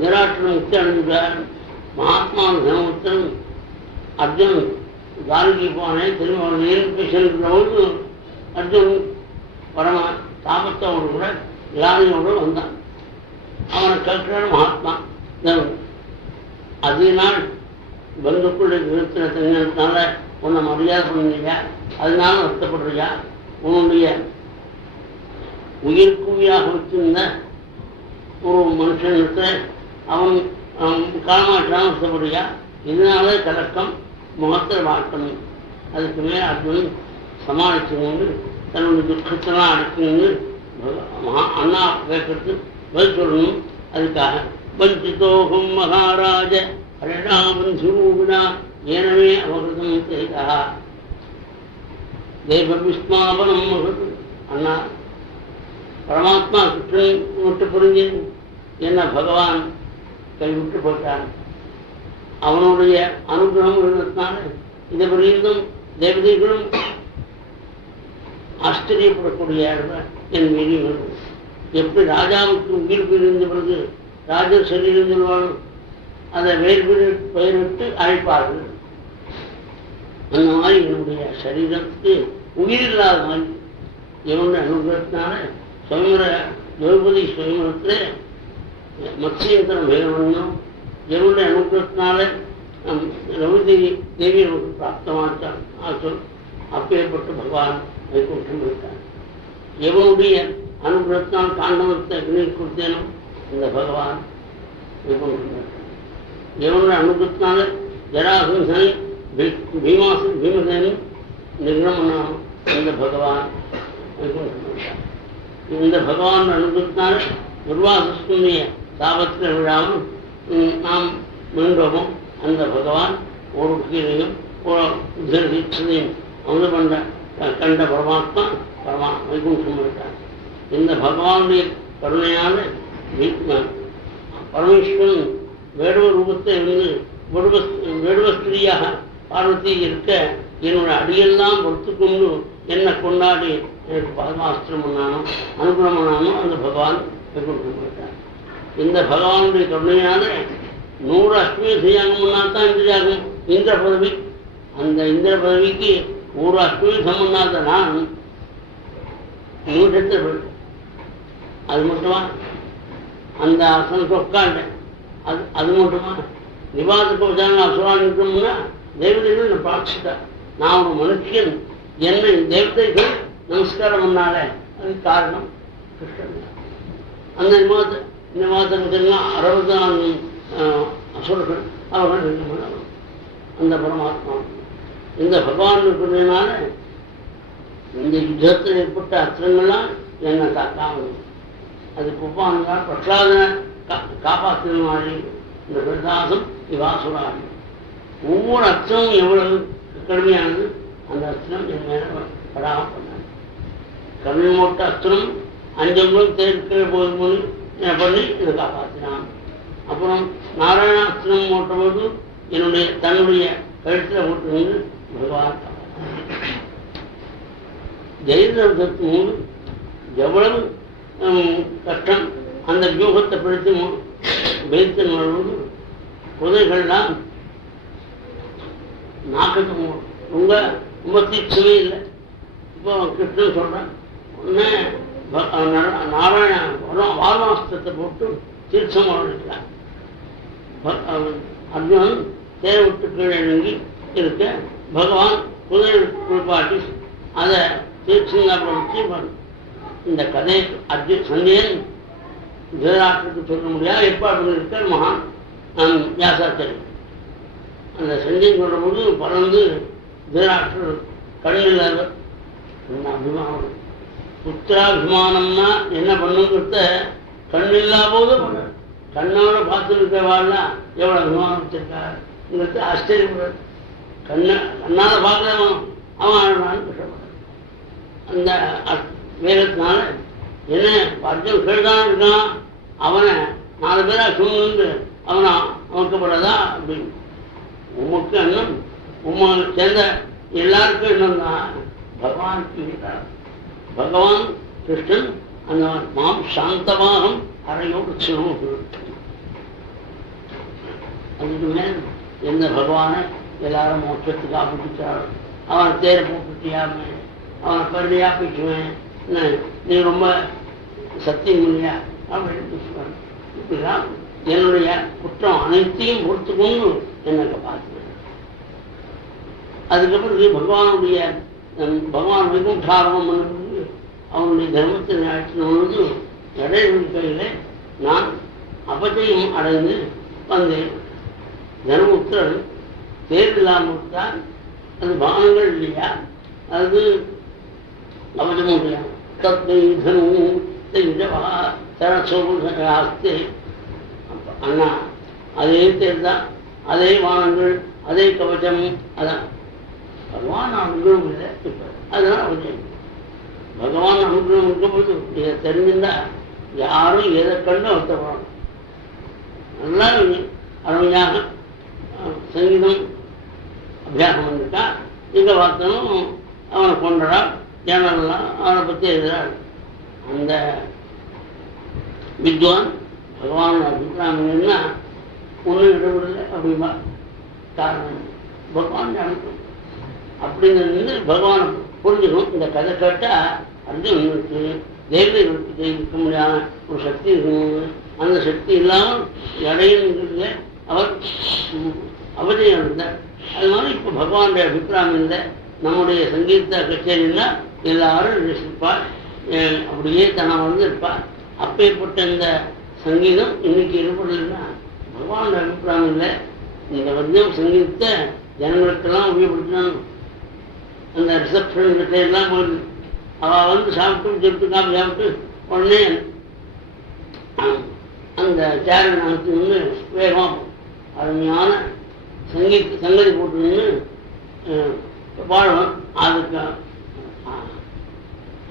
விராட்டன் முக்தி அடைஞ்சுட்டார். மகாத்மா தர்மபுத்திரன் அர்ஜுன் துவாரகை போனேன், திரும்ப அவன் நேருக்கு செல்கிறபோது அர்ஜுன் பரம தாபத்தோடு கூட கிளானியோடு வந்தான். அவனை கேட்கிறார் மகாத்மா தர்மன், அதனால் பந்துக்குள்ள நிறுத்தின தெரிஞ்சதுனால உன்னை மரியாதை பண்ணுறியா, அதனால வருத்தப்படுறியா, உன்னுடைய உயிருக்கு உயிராக வச்சிருந்த ஒரு மனுஷனுக்கு அவன் காலமாற்றான் வருத்தப்படுறியா, இதனால கலக்கம் முகத்தில் வாட்டணும். அதுக்கு மேலே அர்ஜுன் சமாளிச்சுக்கொண்டு தன்னுடைய துக்கத்தெல்லாம் அடக்கணும்னு அண்ணா கேட்கறது பதில் சொல்லணும். அதுக்காக வஞ்சிதோகம் மகாராஜ ஹரிராமன் சுரூபினா ஏனவே அவகிருதம் செய்தா தேவ விஸ்மாபனம் மகது. அண்ணா பரமாத்மா கிருஷ்ணன் விட்டு புரிஞ்சு என்ன பகவான் கைவிட்டு போட்டான். அவனுடைய அனுகிரகம் இருந்ததுனால இதை புரிந்தும் தேவதைகளும் ஆச்சரியப்படக்கூடிய என் மீறி வரும். எப்படி ராஜாவுக்கு உயிர் பிரிந்த பிறகு ராஜ சரீரம் சொல்வார்கள், அதை வேறு பெயரிட்டு அழைப்பார்கள். அந்த மாதிரி என்னுடைய சரீரத்துக்கு உயிர் இல்லாத மாதிரி என்னுடைய அனுகிரகத்தினால சுயமர திரௌபதி சுயமரத்தில் மத்ஸ்யந்தரம் வேணும். என்னுடைய அனுகிரகத்தினால திரௌபதி தேவி நமக்கு பிராப்தமாட்டான் ஆச்சொல். அப்பேற்பட்டு பகவான் வைகுண்டம் இருக்கான். எவனுடைய அனுகிரகத்தினால் காண்டவத்தை அக்னியில் கொடுத்தேனோ இந்த பகவான் வைகுண்டம் இருக்கான். எவனுடைய அனுகிரகத்தினால ஜராசந்தனை பீமசேனும் நிகிரமனாலும் இந்த பகவான் வைகுண்டம் இருக்கான். இந்த பகவான் அனுகிரகத்தினால துர்வாசனுடைய சாபத்தில் விழாமல் நாம் மீண்டோமோ அந்த பகவான் ஒரு கீழையும் உதவியும் அமுது பண்ண கண்ட பரமாத்மா வைகுண்டம் இருக்கான். இந்த பகவானுடைய கருணையான பரமேஸ்வரன் வேடுவ ரூபத்தை இருந்து வேடுவ ஸ்திரீயாக பார்வதி இருக்க என்னுடைய அடியெல்லாம் பொறுத்து கொண்டு என்னை கொண்டாடி எனக்கு பரமாஸ்திரம் பண்ணானோ அனுகிரகம் பண்ணானோ அந்த பகவான் வைகுண்டம் இருக்கான். இந்த பகவானுடைய கருணையான 100 அஷ்டமி செய்யாங்க முன்னால்தான் இந்திரியாகும் இந்திர பதவி. அந்த இந்திர பதவிக்கு 100 அஷ்டமி சம்பந்தாத நான் 100 அது மட்டுமா அந்த ஆசனத்தை உட்காண்டேன். அது மட்டுமா நிவாதத்தை வச்சாங்க அசுரானிட்டோம்னா தேவதைகள் என்னை பிராட்சித்தா. நான் ஒரு மனுஷன், என்னை தேவதைகள் நமஸ்காரம் பண்ணாலே அதுக்கு காரணம் கிருஷ்ணன். அந்த நிவாதம் 64 அசுரர்கள் அவர்கள் அந்த பரமாத்மா இந்த பகவான் இருக்கிறதுனால இந்த யுத்தத்தில் ஏற்பட்ட அஸ்திரங்கள்லாம் என்னை காக்காமல் அதுக்கு உப்பானால் பிரகலாதனை காப்பாற்றின மாதிரி இந்த பிரதாசம் இவாசுராணி. ஒவ்வொரு அஸ்திரமும் எவ்வளவு கடுமையானது அந்த அஸ்திரம் என் மேலே படாமல் பண்ணாங்க. கருணை மோட்ட அஸ்திரம் 5 முறை தேர்க்கிற போது பண்ணி என்னை காப்பாற்றினான். அப்புறம் நாராயணாஸ்திரம் ஓட்டும்போது தன்னுடைய கழுத்தில் ஓட்டுவது பகவான் ஜெயதற்கு மூலம் எவ்வளவு கஷ்டம் அந்த வியூகத்தை பிடித்து வைத்து வருவது குதிரைகள்லாம் நாக்கத்து ரொம்ப தீட்சமே இல்லை. இப்போ கிருஷ்ணன் சொல்கிறேன் உடனே நாராயண வாரணாஸ்திரத்தை போட்டு தீர்த்தம் வளர்க்கிறார். அர்ஜுனன் தேரை விட்டு கீழே இறங்கி இருக்க பகவான் குதிரை குளிப்பாட்டி அதை தீர்த்தங்காப்படுத்தி இந்த கதை சஞ்சயன் ஜெயராட்டுக்கு சொல்ல முடியாது ஏற்பாடு இருக்க மகான் வியாசாச்சரி. அந்த சஞ்சயன் சொல்ற போது பறந்து ஜெயராட்டு கண்ணில் அபிமானம் புத்திராபிமானம்னா என்ன பண்ணுங்கிறத கண்ணில்லா போது கண்ணோட பார்த்துருக்கவாள்னா எவ்வளோ அபிமானம் வச்சிருக்காருங்கிறது ஆச்சரியப்படுறது. கண்ணால் பார்க்குறவன் அவன் கஷ்டப்படுறான். அந்த வேகத்தினால என்ன அர்ஜுன் கேள்தான் இருக்கான், அவனை 4 பேராக சூழ்ந்து அவனை அமைக்கப்படாதா அப்படின்னு. உமக்கு எண்ணம் உம்மை சேர்ந்த எல்லாருக்கும் எண்ணம் தான் பகவானுக்கு இருக்கிறார். பகவான் கிருஷ்ணன் அந்த மாம் சாந்தமாகம் அறையோடு சிவம் அதுக்கு மேல் எந்த பகவானை எல்லாரும் மோட்சத்துக்கு ஆப்பிட்டாரோ அவன் தேரை போட்டுட்டியாமே, அவனை பள்ளியா போயிட்டுவேன், என்ன நீ ரொம்ப சத்தியம் இல்லையா அப்படின்னு சொல்லுவாங்க. இப்படிதான் என்னுடைய குற்றம் அனைத்தையும் பொறுத்து கொண்டு என்னை பார்த்து அதுக்கப்புறம் பகவான் வைகுண்டாரம்பம் பண்ணும்போது அவனுடைய தர்மத்தை அழைச்சின பொழுது இடைவெளிக்கையில் நான் அபஜயம் அடைந்து வந்தேன். தர்மபுத்திரன் தேர்வில்லாமல் தான் அது பானங்கள் இல்லையா, அது அபஜம் இல்லையா, தத்தை தனசோஸ்தே அண்ணா அதே தேர் தான், அதே வானங்கள், அதே கவச்சம், அதான் பகவான் அனுகிரகம் இல்லை. இப்போ அதனால் அவசியம் பகவான் அனுகிரகம் இருக்கும்போது இதை தெரிஞ்சிருந்தா யாரும் எதை கண்டு வருத்தப்படணும். நல்லா அருமையாக சங்கீதம் அபியாசம் பண்ணிருக்கா. எங்கே பார்த்தாலும் அவனை கொண்டாடா, ஜனங்கள்லாம் அவனை பற்றி எழுதுறாள். அந்த வித்வான் பகவான் அபிப்பிராயம்னா ஒன்றும் இடவில்லை அப்படிமா. காரணம் பகவான் அனுப்பும் அப்படிங்கிறது பகவானை புரிஞ்சுக்கணும். இந்த கதை கேட்டால் அர்ஜுனனுக்கு தேவதைகளுக்கு இருக்க முடியாத ஒரு சக்தி இருக்கணும். அந்த சக்தி இல்லாமல் இடையில அவர் அவதியம் இருந்தார். அது மாதிரி இப்போ பகவானுடைய அபிப்பிராயம் இல்லை. நம்முடைய சங்கீத கச்சேரின்னா எல்லாரும் ரசிப்பார், அப்படியே தனம் இருப்பார். அப்பேற்பட்ட இந்த சங்கீதம் இன்னைக்கு ஏற்படலைன்னா பகவானுடைய அபிப்பிராயம் இல்லை. இந்த வந்தியம் சங்கீதத்தை ஜனங்களுக்கெல்லாம் உபயோகப்படுத்தினாங்க. அந்த ரிசப்ஷன் கிட்ட எல்லாம் போயிடுது. அவள் சாப்பிட்டு ஜெப்டுக்காம சாப்பிட்டு உடனே அந்த சேரை நாளைக்கு நின்று வேகம் அருமையான சங்கதி போட்டு நின்று பாடுவோம். அதுக்கு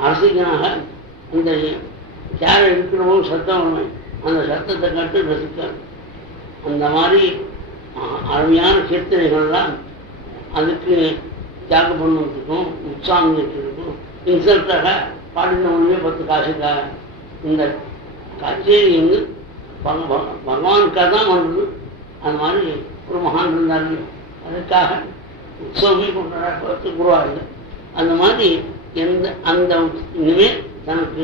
அரசிகனாக அந்த சேரை இருக்கிறவங்க சத்தம் வருவேன், அந்த சத்தத்தை கட்டு ரசிக்காது. அந்த மாதிரி அருமையான கீர்த்தனைகள்லாம் அதுக்கு தியாகம் பண்ணுறதுக்கும் உற்சாகத்துக்கும் இன்சல்ட்டாக பாடினவனுமே 10 காசுக்காக இந்த கச்சேரி வந்து பகவானுக்காக தான் பண்ணுறது. அது மாதிரி ஒரு மகான் இருந்தாரு, அதுக்காக உற்சவமே கொண்டாட குருவாக. அந்த மாதிரி அந்த இனிமேல் தனக்கு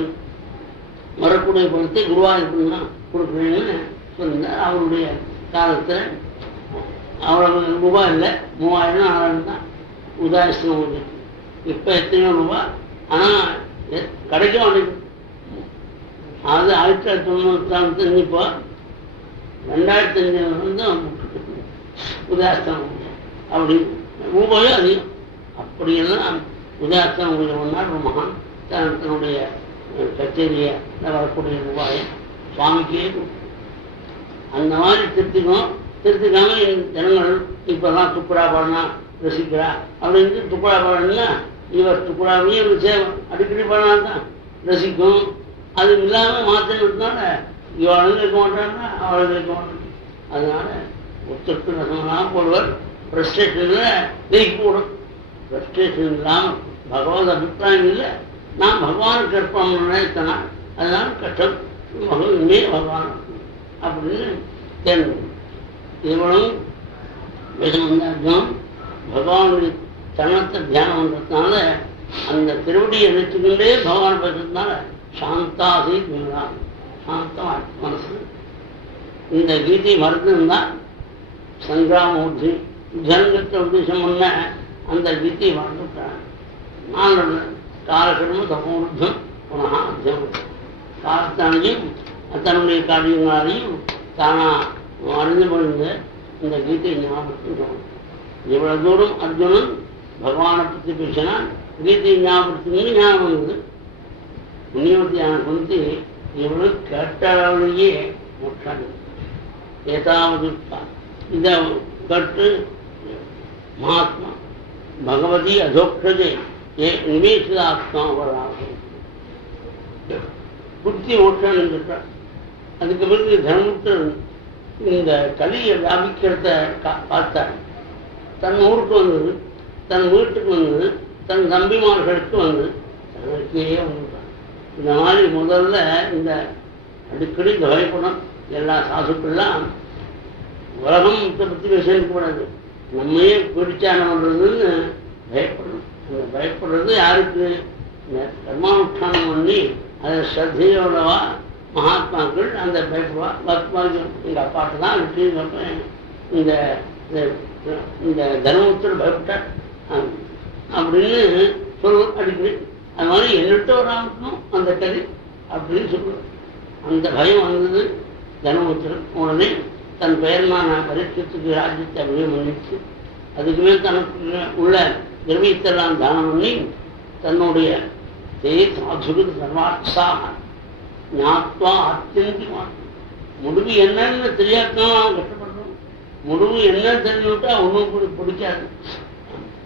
வரக்கூடிய பணத்தை குருவாயிருக்குன்னா கொடுக்குறேன்னு சொல்லியிருந்தார். அவருடைய காலத்தில் அவ்வளவு ரூபாய் இல்லை, 3000 4000 தான் உதாரணம் இருக்கு. இப்போ எத்தனையோ ரூபா, ஆனால் கிடைக்க மாட்டேங்குது. அது 1990 இப்போ 2005 தான் உதாரணம் அப்படி ரூபாயே அதிகம். அப்படியெல்லாம் உதாரணம் ஒன்றா ஒரு மகான் தன்னுடைய கச்சேரியை வரக்கூடிய ரூபாயை சுவாமிக்கே அந்த மாதிரி திருத்திக்காம ஜனங்கள் இப்பெல்லாம் துப்புரா பாடினா ரசிக்கிறா அப்படின்னு துப்புரா பாடினா இவர் துப்புராவையும் சேவை அடிக்கடி பாடினால்தான் ரசிக்கும். அது இல்லாமல் மாற்றினால இவளும் இருக்க மாட்டாங்க, அவளும் இருக்க மாட்டாங்க. அதனால ஒருத்தருக்கு ரசமெல்லாம் போடுவார். ஃப்ரஸ்ட்ரேஷனில் வெயிட் போடும். ஃப்ரஸ்ட்ரேஷன் இல்லாமல் பகவான் அபிப்பிராயம் இல்லை. நான் பகவானுக்கு கற்பனை நினைத்தனா, அதனால கஷ்டம் இனிமே பகவான் அப்படின்னு தேர்ந்து இவளும் வேதமந்தார்த்தம் பகவானுடைய தனத்தை தியானம் பண்ணுறதுனால அந்த திருவடியை நினைச்சுக்கிண்டே பகவான் பேசுறதுனால சாந்தாசி தான் சாந்தம் மனசு. இந்த கீதை மறந்துருந்தான் சங்கிராமூர்த்தி ஜனங்கத்தை உத்தேசம் பண்ண அந்த கீதையை மறந்துட்டான். நான் காலக்கிழமை தப்போருத்தம் புனகா அத்தியம் காலத்தானையும் தன்னுடைய காரியங்களாலையும் தானா அறிந்து கொண்ட இந்த கீதை ஞாபகப்படுத்தும். இவ்வளவு தூரம் அர்ஜுனன் பகவானை பற்றி பேசினா கீதை ஞாபகப்படுத்தி ஞாபகம் வந்தது. புண்ணியவத்தியான குறித்து இவ்வளவு கேட்டாலேயே மோட்சாது ஏதாவது இதை கட்டு மகாத்மா பகவதி அதோக்ஷதே நிவேசித ஆத்மா வராகும் புத்தி மோட்சம் சொல்றார். அதுக்கு பிறகு தர்மபுத்திரன் இந்த கலியை வியாபிக்கிறத பார்த்தார். தன் ஊருக்கு வந்தது, தன் வீட்டுக்கு வந்தது, தன் தம்பிமார்களுக்கு வந்தது, தனக்கே வந்துட்டான். இந்த மாதிரி முதல்ல இந்த அடிக்கடி இந்த வரைபடம் எல்லா சாசுக்கெல்லாம் உலகம் இதை பற்றி பேசக்கூடாது கூடாது. நம்மையே பிடிச்சா என்ன பண்ணுறதுன்னு பயப்படணும். அந்த பயப்படுறது யாருக்கு? கர்மானுஷ்டானம் பண்ணி அதை ஸ்ரத்தையோடவா மகாத்மாக்கள் அந்த பயப்படுவா. பக்தமார்கள் எங்கள் அப்பாட்டு தான் விட்டு இந்த இந்த தர்மபுத்தர் பயப்பட்டார் அப்படின்னு சொல்லுவோம் அடிக்கடி. அது மாதிரி என்னட்ட வராமட்டும் அந்த கதை அப்படின்னு சொல்லுவோம். அந்த பயம் வந்தது தர்மபுத்தர். உடனே தன் பெயர்மான பரீட்சத்துக்கு ராஜ்யத்தை அபிநயம் பண்ணிச்சு. அதுக்குமே தனக்கு உள்ள திரவியத்தெல்லாம் தானம் பண்ணி தன்னுடைய சாதுரு சர்வாட்சாக ஞாத்வா அத்தியந்தியமாக முடிவு என்னன்னு தெரியாதான் அவன் கஷ்டப்படுறோம். முடிவு என்ன தெரிஞ்சுட்டா ஒன்றும் கூட பிடிக்காது.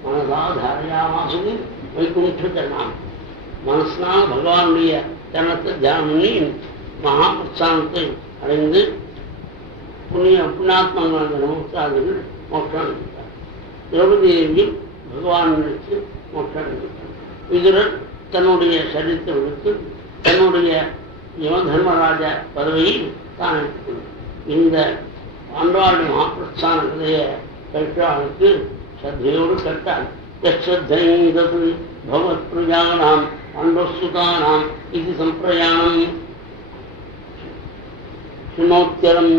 மனதா தாரையாமாசும் வைகுண்டத்தனாம் மனசுனால் பகவானுடைய தனத்தை தியானம் பண்ணி மகாபிரஸ்தானத்தை அடைந்து புண்ணியாத்மங்களான நமஸ்காரங்கள் மோட்சம் அடைந்தார். திரௌபதி பகவானுக்கு மோட்சம் அடைந்தார். விதுரர் தன்னுடைய சரீரத்தை விடுத்து தன்னுடைய யமதர்மராஜ பதவியை தான் எடுத்துக்கொண்டார். இந்த ஆண்டாள் மகாபிரஸ்தான கதையை பெற்றாளுக்கு ஸ்ரத்தையோடு கேட்டாள். யஸ்ரத்தைந்தது பகவத் பிரஜானாம் பாண்டவசுதானாம் இது சம்பிரயாணம் சுனோத்திரம்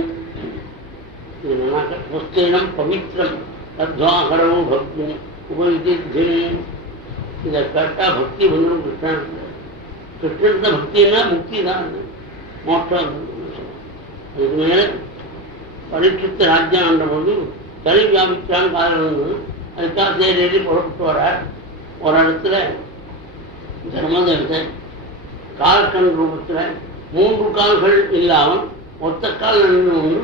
வஸ்தேனம் பவித்திரம் தத்வாகரவோ பக்தி உபவிதிம். இதை கேட்டால் பக்தி வந்துடும். கிருஷ்ணன் பக்தின்னா முக்தி தான், மோட்சம். அதுக்கு மேலே பரீட்சித்து ராஜ்யம் ஆண்ட போது தனி வியாபிக்கிறான் காதல் வந்தது. அதுக்காக சேரி புறப்பட்டு வரார். ஒரு இடத்துல தர்மதத்தை கால்கண் ரூபத்தில் 3 கால்கள் இல்லாமல் ஒத்த கால் நின்று ஒன்று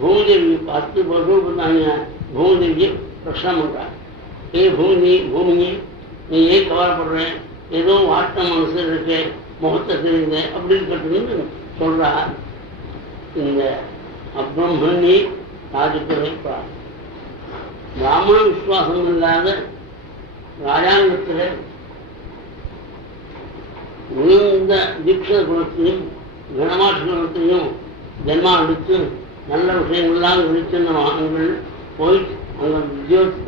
பூமிதேவியை பார்த்து பூமிதேவியை பிரச்சனை பண்ணுறார். பூமியை நீ ஏன் கவலைப்படுற? ஏதோ வாட்ட மனசு இருக்கு, முகத்தை தெரியுது அப்படின்னு கேட்டு சொல்றார். இந்த அப்ரம்மணி ராஜபுரை பிராமண விசுவாசம் இல்லாத ராஜாங்கத்தில் உயர்ந்த தீட்ச குணத்தையும் கணமாட்சி குணத்தையும் ஜென்மா எடுத்து நல்ல விஷயங்கள்லாம் விழிச்சிருந்த மகன்கள் போய் அங்கே விஜயோத்தி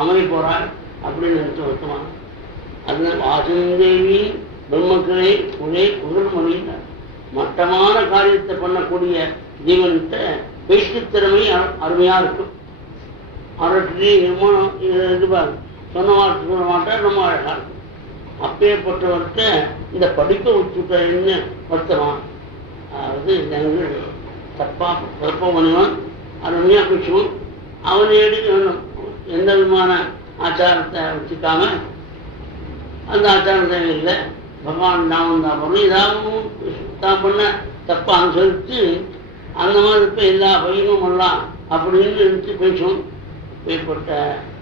அமைய போகிறார் அப்படின்னு நினைச்சு வருத்தமான. அதில் வாசுதேவி பிரம்மக்களே ஒரே குதிர்மொழியினர். மட்டமான காரியத்தை பண்ணக்கூடிய ஜீவன்கிட்ட பேச்சு திறமை அருமையாக இருக்கும். அவர்கிட்ட சொன்ன வார்த்தை சொல்ல மாட்டார், ரொம்ப அழகாக இருக்கும். அப்பேற்பட்டவர்கிட்ட இந்த படிப்பை விட்டுட்டேன்னு வருத்தமா. அதாவது ஜனங்கள் தப்பா பண்ணுவான், அருமையாக பேசுவோம். அவனேடு எந்த விதமான ஆச்சாரத்தை வச்சுக்காம அந்த ஆச்சாரம் தேவையில்லை, பகவான் நாமம் தான் பண்ணணும், ஏதாவது தான் பண்ண தப்பா அனுசரித்து அந்த மாதிரி இருப்ப எல்லா பையனும் பண்ணலாம் அப்படின்னு நினைச்சு பேசுவோம். ஏற்பட்ட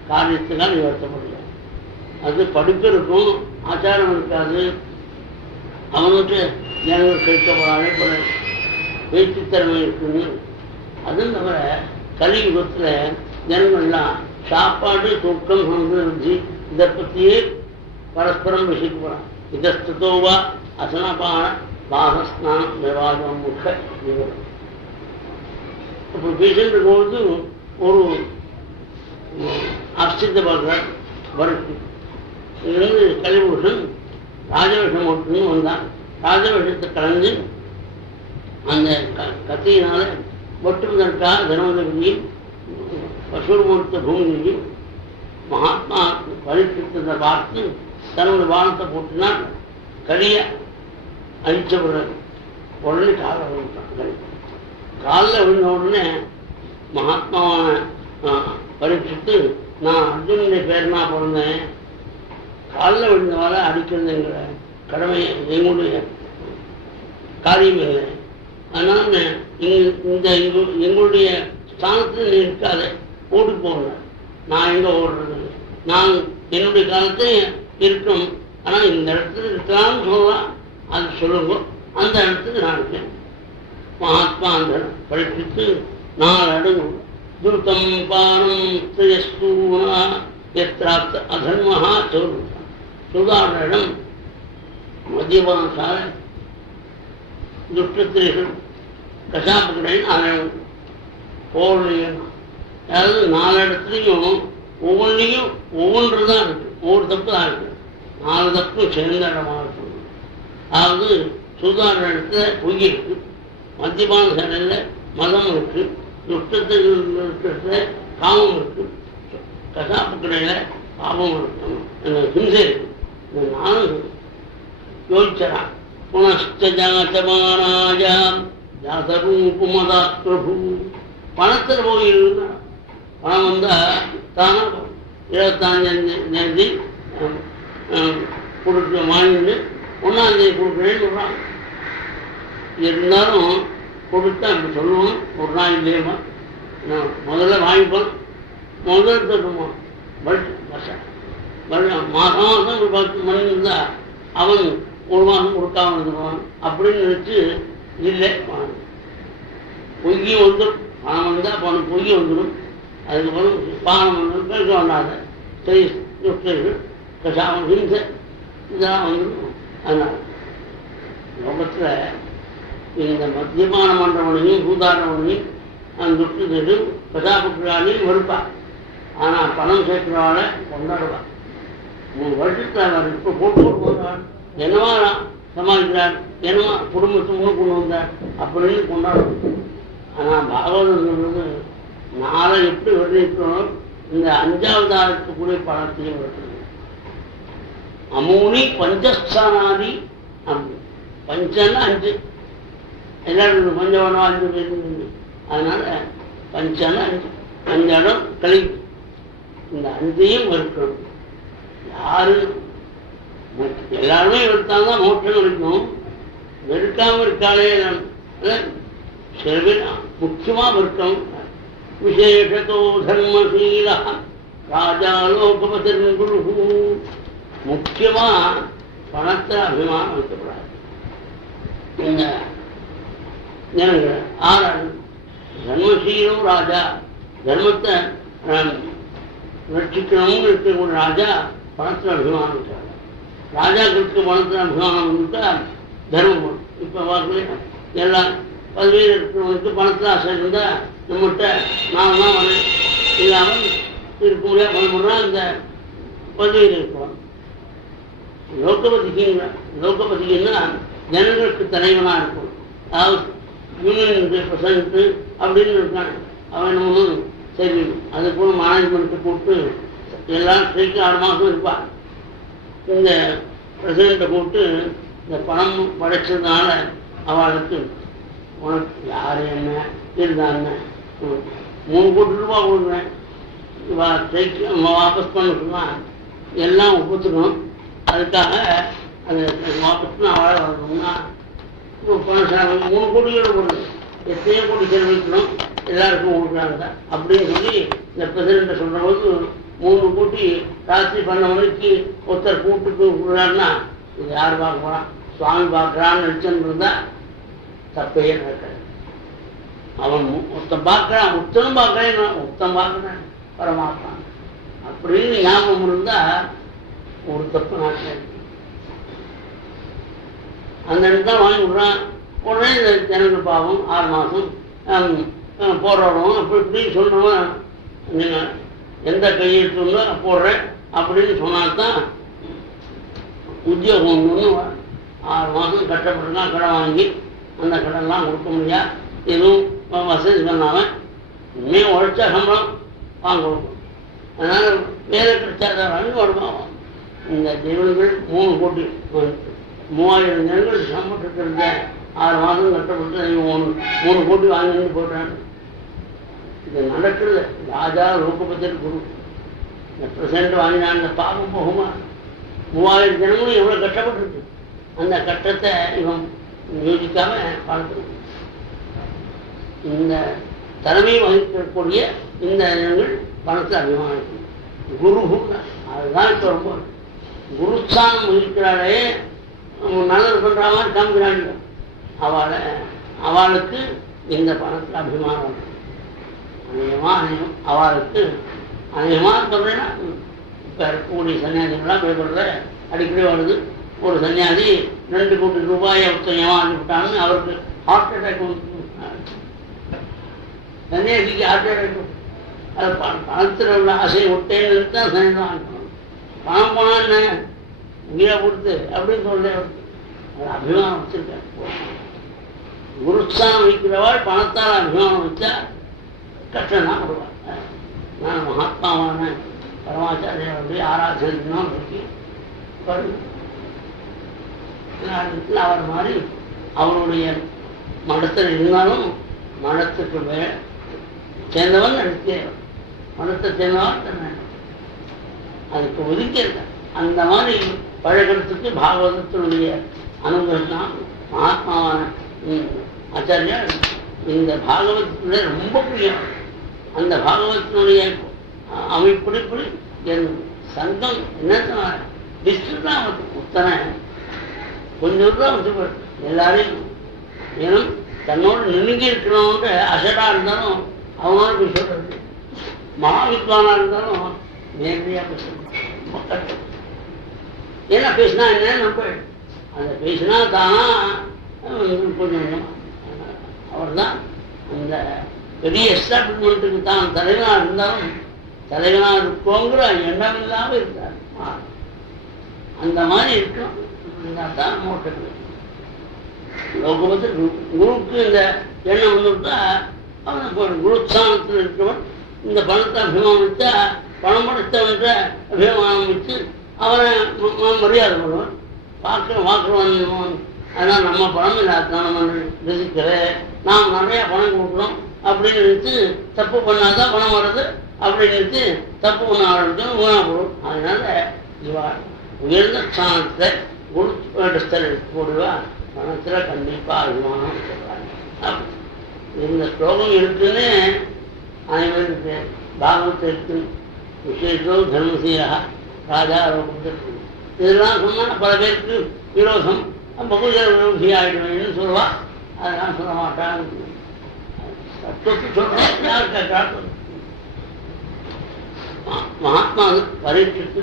காரியத்துக்காக நீ வருத்தப்படல. அது படிப்பு இருக்கும், ஆச்சாரம் இருக்காது. அவனுக்கு ஜனங்கள் கேட்கப்படாதே போல பேச்சு திறமை இருக்குன்னு. அதுவும் தவிர கலியுகத்தில் ஜனங்கள்லாம் சாப்பாடு தூக்கம் சமுதிருத்தி இதை பற்றியே பரஸ்பரம் பேசிக்கப்படான். இதஸ்தோவா அசனபான பாகஸ்நானம் விவாதம் முக்க விவரம். அப்போ பேசிட்டு இருக்கும்போது ஒரு ஆச்சரியத்தை பார்க்குறார். வருஷம் இங்கிருந்து கலிபூஷன் ராஜவேஷம் ஓட்டுன்னு வந்தான். ராஜவேஷத்தை கலந்து அந்த கத்தியினால ஒட்டுவதற்காக தர்மதேவியும் பசுமூர்த்த பூமியையும் மகாத்மா பரீட்சித்ததை பார்த்து தன்னோட வானத்தை போட்டுனால் கரியை அழிச்ச பிறகு உடனே காலில் விழுந்தான். காலில் விழுந்த உடனே மகாத்மாவான பரீட்சித்து, நான் அர்ஜுனுடைய பேர்னா பிறந்தேன், காலில் விழுந்தவால அடிக்கிறதுங்கிற கடமை எங்களுடைய காரியம் இல்லை. அதனால் இந்த எங்களுடைய ஸ்தானத்தில் நீ இருக்காத, ஓடி போகிறேன். நான் எங்கே ஓடுறது? நான் என்னுடைய காலத்தை இருக்கும், ஆனால் இந்த இடத்துல இருக்கலாம்னு சொல்லலாம். அது சொல்லுங்க, அந்த இடத்துக்கு நான் இருக்கேன். மகாத்மா அந்த படிப்பித்து 4 அடங்கும். துருத்தம் பானம் ஸ்ரீயஸ்தூனா எத்திராப்த அதன்மஹா சொல்லுதான். சுதாரண இடம் மத்தியபானசால துஷ்டத்திரைகள் கசாப்புக்கடைன்னு ஆரம்பம். போகலையும். அதாவது 4 இடத்துலையும் ஒவ்வொன்றையும் ஒவ்வொன்று தான் இருக்குது, ஒவ்வொரு தப்பு தான் இருக்குது. 4 தப்பும் சேர்ந்த இடமாக இருக்குது. அதாவது சூதாடுற இடத்துல பொய் இருக்கு, மத்தியமான சடையில் மதம் இருக்கு, துஷ்டத்துக்கு இருக்கிற காமம் இருக்கு, கசாப்பு கடையில் பாவம் இருக்கணும், ஹிம்சை இருக்கு. இந்த 4 யோசிச்சான். புனஷ்டஜாத்தமானாஜாம் ஜாதரூபமதா பிரபு. பணத்தில் போய் இருந்தான். பணம் வந்தால் தானே 25ஆம் தேதி கொடுக்க வாங்கிட்டு 1ஆம் தேதி கொடுக்குறேன்னு சொல்கிறான். இருந்தாலும் கொடுத்தா அப்படி சொல்லுவோம், ஒரு நாள் இல்லையம்மா முதல்ல வாங்கிப்போம், முதல்ல தட்டுமா மாதம் ஒரு 10 மணி இருந்தால் அவன் 1 மாதம் கொடுக்காம இருந்துருவான் அப்படின்னு நினச்சி இல்லை. பொய்ய வந்துடும், பணம் வந்தால் பணம் பொய்ய வந்துடும். அதுக்கப்புறம் பானம் வந்துடும், பேச வேண்டாத செய்கள் கஷாமம் ஹிம்சை இதெல்லாம் வந்துடும். அதனால் லோகத்தில் இந்த மத்தியமான மன்றவனையும் சூதாடுறவனையும் அந்த துஷ்டத்தையும் கசாப்புக்கிறானையும் வெறுப்பாள். ஆனால் பணம் சேர்க்கிறவாளை கொண்டாடுவாள். 3 வருஷத்தில் அவர் இப்போ போட்டு போடுவாள், என்னவா சமாளிக்கிறார், என்னவா குடும்பத்தை முன்னுக்கு கொண்டு வந்தார் அப்படின்னு கொண்டாடுவோம். ஆனால் பாகவதம் சொல்றது 4 எப்படி வர்ணிக்கிறோம், இந்த 5வது ஆளுக்குரிய பணத்தையும் வருகிறது. அமூனி பஞ்சஸ்தானாதி அப்படி பஞ்சன்னா 5 எல்லாரும் கொஞ்சம் வேணும் 5 பேர். அதனால பஞ்சன்னா 5 இடம் கழிவு. இந்த 5ஐயும் வெறுக்கணும். யாரு எல்லாருமே வெறுத்தால்தான் மோட்சம் இருக்கணும். வெறுக்காமல் இருக்காளே சில பேர் முக்கியமாக வெறுக்கணும். விசேஷத்தோ தர்மசீலா ராஜா லோகபதிர் குரு. முக்கியமாக பணத்தை அபிமானம் வைக்கப்படாது. இந்த ஜனங்கள் 6 தர்மசீலம் ராஜா, தர்மத்தை ரட்சிக்கணும்னு இருக்கக்கூடிய ராஜா பணத்தில் அபிமானம் வைக்கிறாங்க. ராஜாக்களுக்கு பணத்தில் அபிமானம் வந்துட்டா தர்மம் வரும். இப்போ பார்க்கல எல்லாம் பதவியில் இருக்கிறவங்களுக்கு பணத்தில் ஆசை இருந்தால் நம்மகிட்ட நான் தான் வரேன் இல்லாமல் இருக்க முடியாது பண்ண இந்த பதவியில் இருக்கிறோம். லோகபதிக்குன்னா ஜனங்களுக்கு தலைவனாக இருக்கும். அதாவது யூனியன் ரெப்ரசன்ட்டு அப்படின்னு இருக்கான். அவன் நம்ம சரி அது போல மேனேஜ்மெண்ட்டை போட்டு எல்லாம் ஸ்ட்ரைக்கு 6 மாதம் இருப்பான். இந்த பிரசிடண்ட்டை போட்டு இந்த பணம் படைச்சதுனால அவளுக்கு உனக்கு யார் என்ன இருந்தாங்க 3 கோடி ரூபா கொடுக்குறேன் ஸ்ட்ரைக்கு வாபஸ் பண்ண சொன்னால் எல்லாம் ஒப்புத்துக்கணும். அதுக்காக அது வாபஸ் பண்ண வாழ வரணும்னா பணம் செலவு 3 கோடிகள் கொடுங்க, எத்தனையோ கோடி செலவழிக்கணும், எல்லாருக்கும் கொடுக்குறாங்க அப்படின்னு சொல்லி இந்த பிரசிடண்ட்டை சொல்கிற போது 3 கோடி ராத்திரி 12 மணிக்கு ஒருத்தர் கூப்பிட்டு கொடுக்குறாருன்னா இது யார் பார்க்க போகிறான், சுவாமி பார்க்குறான்னு நினச்சுன்னு இருந்தால் தப்பையே நடக்காது. அவன் ஒருத்தன் பார்க்குறான், ஒருத்தனும் பார்க்குறேன், ஒருத்தன் பார்க்குறேன் வரமாட்டான் அப்படின்னு ஞாபகம் இருந்தால் ஒரு தப்பு நாட்டில் அந்த இடத்தான் வாங்கி விட்றான். உடனே இந்த ஜனங்கள் பாவம் 6 மாதம் போடுறோம் அப்படி இப்படின்னு சொல்கிறவன் நீங்கள் எந்த கையெழுத்துங்களோ போடுறேன் அப்படின்னு சொன்னால்தான் உத்தியோகம் ஒன்று 6 மாதம் கஷ்டப்பட்டுருக்கான். கடன் வாங்கி அந்த கடன்லாம் கொடுக்க முடியாது, எதுவும் வசதி பண்ணாமல் இன்னும் உழைச்சா சம்பளம் வாங்க கொடுக்கும். அதனால் வேலை கிடைச்சாதான் வருமானம். இந்த ஜீவன்கள் 3 கோடி 3000 ஜனங்கள் சம்பளத்துக்கு இருந்த 6 மாதம் கஷ்டப்பட்டு 3 கோடி வாங்கிட்டு போடுறாங்க. இது நடக்குது. ராஜா லோகபதிர் குரு இந்த பிரசிடண்ட் வாங்கினா அந்த பாவம் போகுமா? 3000 ஜனங்களும் எவ்வளோ கஷ்டப்பட்டுருக்கு. அந்த கட்டத்தை இவன் யோசிக்காம பார்க்கணும். இந்த தலைமை வகிக்கக்கூடிய இந்த ஜனங்கள் பணத்தை அபிமானிக்கணும். குரு அதுதான் இப்போ ரொம்ப குருஸ்தானம் வகிக்கிறாளே நல்லது பண்ணுற மாதிரி காமிக்கிறாங்க. அவளுக்கு இந்த பணத்தில் அபிமானம் அநேகமாக அவளுக்கு அநேகமாக சொல்கிறேன்னா இப்போ இருக்கக்கூடிய சன்னியாசிகள்லாம் பேசுகிறத அடிக்கடி வருது. ஒரு சன்னியாசி 2 கோடி ரூபாயை ஒருத்தன் ஏமாந்துவிட்டான்னு அவருக்கு ஹார்ட் அட்டாக் வந்து சன்னியாசிக்கு ஆட்டோ இருக்கும். அது பணத்தில் உள்ள ஆசையை விட்டேன்னு தான் சன்னியாசம் ஆக்கணும். பணம் போனால் என்ன உயிரை கொடுத்து அப்படின்னு சொல்ல அது அபிமானம் வச்சிருக்கேன். குருஸ்தானம் வைக்கிறவாள் பணத்தால் அபிமானம் வச்சா கஷ்டம் தான் விடுவாள். நான் மகாத்மாவான பரமாச்சாரியாவுடைய ஆராதனம் நோக்கி அவர் மாதிரி அவருடைய மடத்தில் இருந்தாலும் மடத்துக்கு சேர்ந்தவன் நடத்தியவர், மடத்தை சேர்ந்தவன் தன்னை அதுக்கு ஒதுக்கியிருக்க. அந்த மாதிரி பழகிறதுக்கு பாகவதத்தினுடைய அனுபவம் மகாத்மாவான ஆச்சாரியா இந்த பாகவதத்துடைய ரொம்ப பிரியம். அந்த பாகவதத்தினுடைய அமைப்படி என் சங்கம் என்ன டிஸ்ட்ரிக்டாக வந்து உத்தனை கொஞ்சம் தான் வந்து எல்லாரையும் ஏனும் தன்னோடு நெருங்கி இருக்கணும்னு அசடாக இருந்தாலும் அவனோட போய் சொல்றது, மகாவித்வானா இருந்தாலும் நேரடியாக பேசணும். ஏன்னா பேசினா என்னன்னு நம்ம அந்த பேசினா தானா கொஞ்சம் கொஞ்சம் அவர் தான் அந்த பெரிய எஸ்டாப்ளிஷ்மெண்ட்டுக்கு தான் தலைவனாக இருந்தாலும் தலைவனாக இருக்கோங்கிற எண்ணம் இல்லாமல் இருந்தார். அந்த மாதிரி இருக்கும் தான் மோட்டர்கள் லோகபத்து குருக்கு இந்த எண்ணம் வந்துவிட்டா அவனை குருஸ்தானத்தில் இருக்கிறவன் இந்த பணத்தை அபிமானம் வச்சா பணம் படுத்தவன்ற அபிமானம் வச்சு அவனை மரியாதை பண்ணுவான். பார்க்குறவன் அதனால் நம்ம பணம் இல்லாதான் நம்ம ரசிக்கிற நாம் நிறையா பணம் கொடுக்குறோம் அப்படின்னு நினைச்சு தப்பு பண்ணாதான் பணம் வர்றது அப்படின்னு நினைச்சு தப்பு பண்ண ஆரம்பிச்சோம் வீணா போடும். அதனால இவா உயர்ந்த ஸ்தானத்தை குருஸ்தல் போடுவா பணத்தில் கண்டிப்பாக அபிமானம் சொல்றாங்க. இந்த ஸ்லோகம் இருக்குன்னு அனைவருக்கு பாகவத்தை இருக்கு. விசேஷோ தர்மசீலா ராஜா ரோகம் இதெல்லாம் சொன்னால் பல பேருக்கு விரோதம் பகுஜர் விரோதி ஆகிடுவேன்னு சொல்லுவா. அதெல்லாம் சொல்ல மாட்டாங்க. தத்துவத்தை சொல்றோம் யார் கேட்கறாங்க. மகாத்மா பரீட்சித்து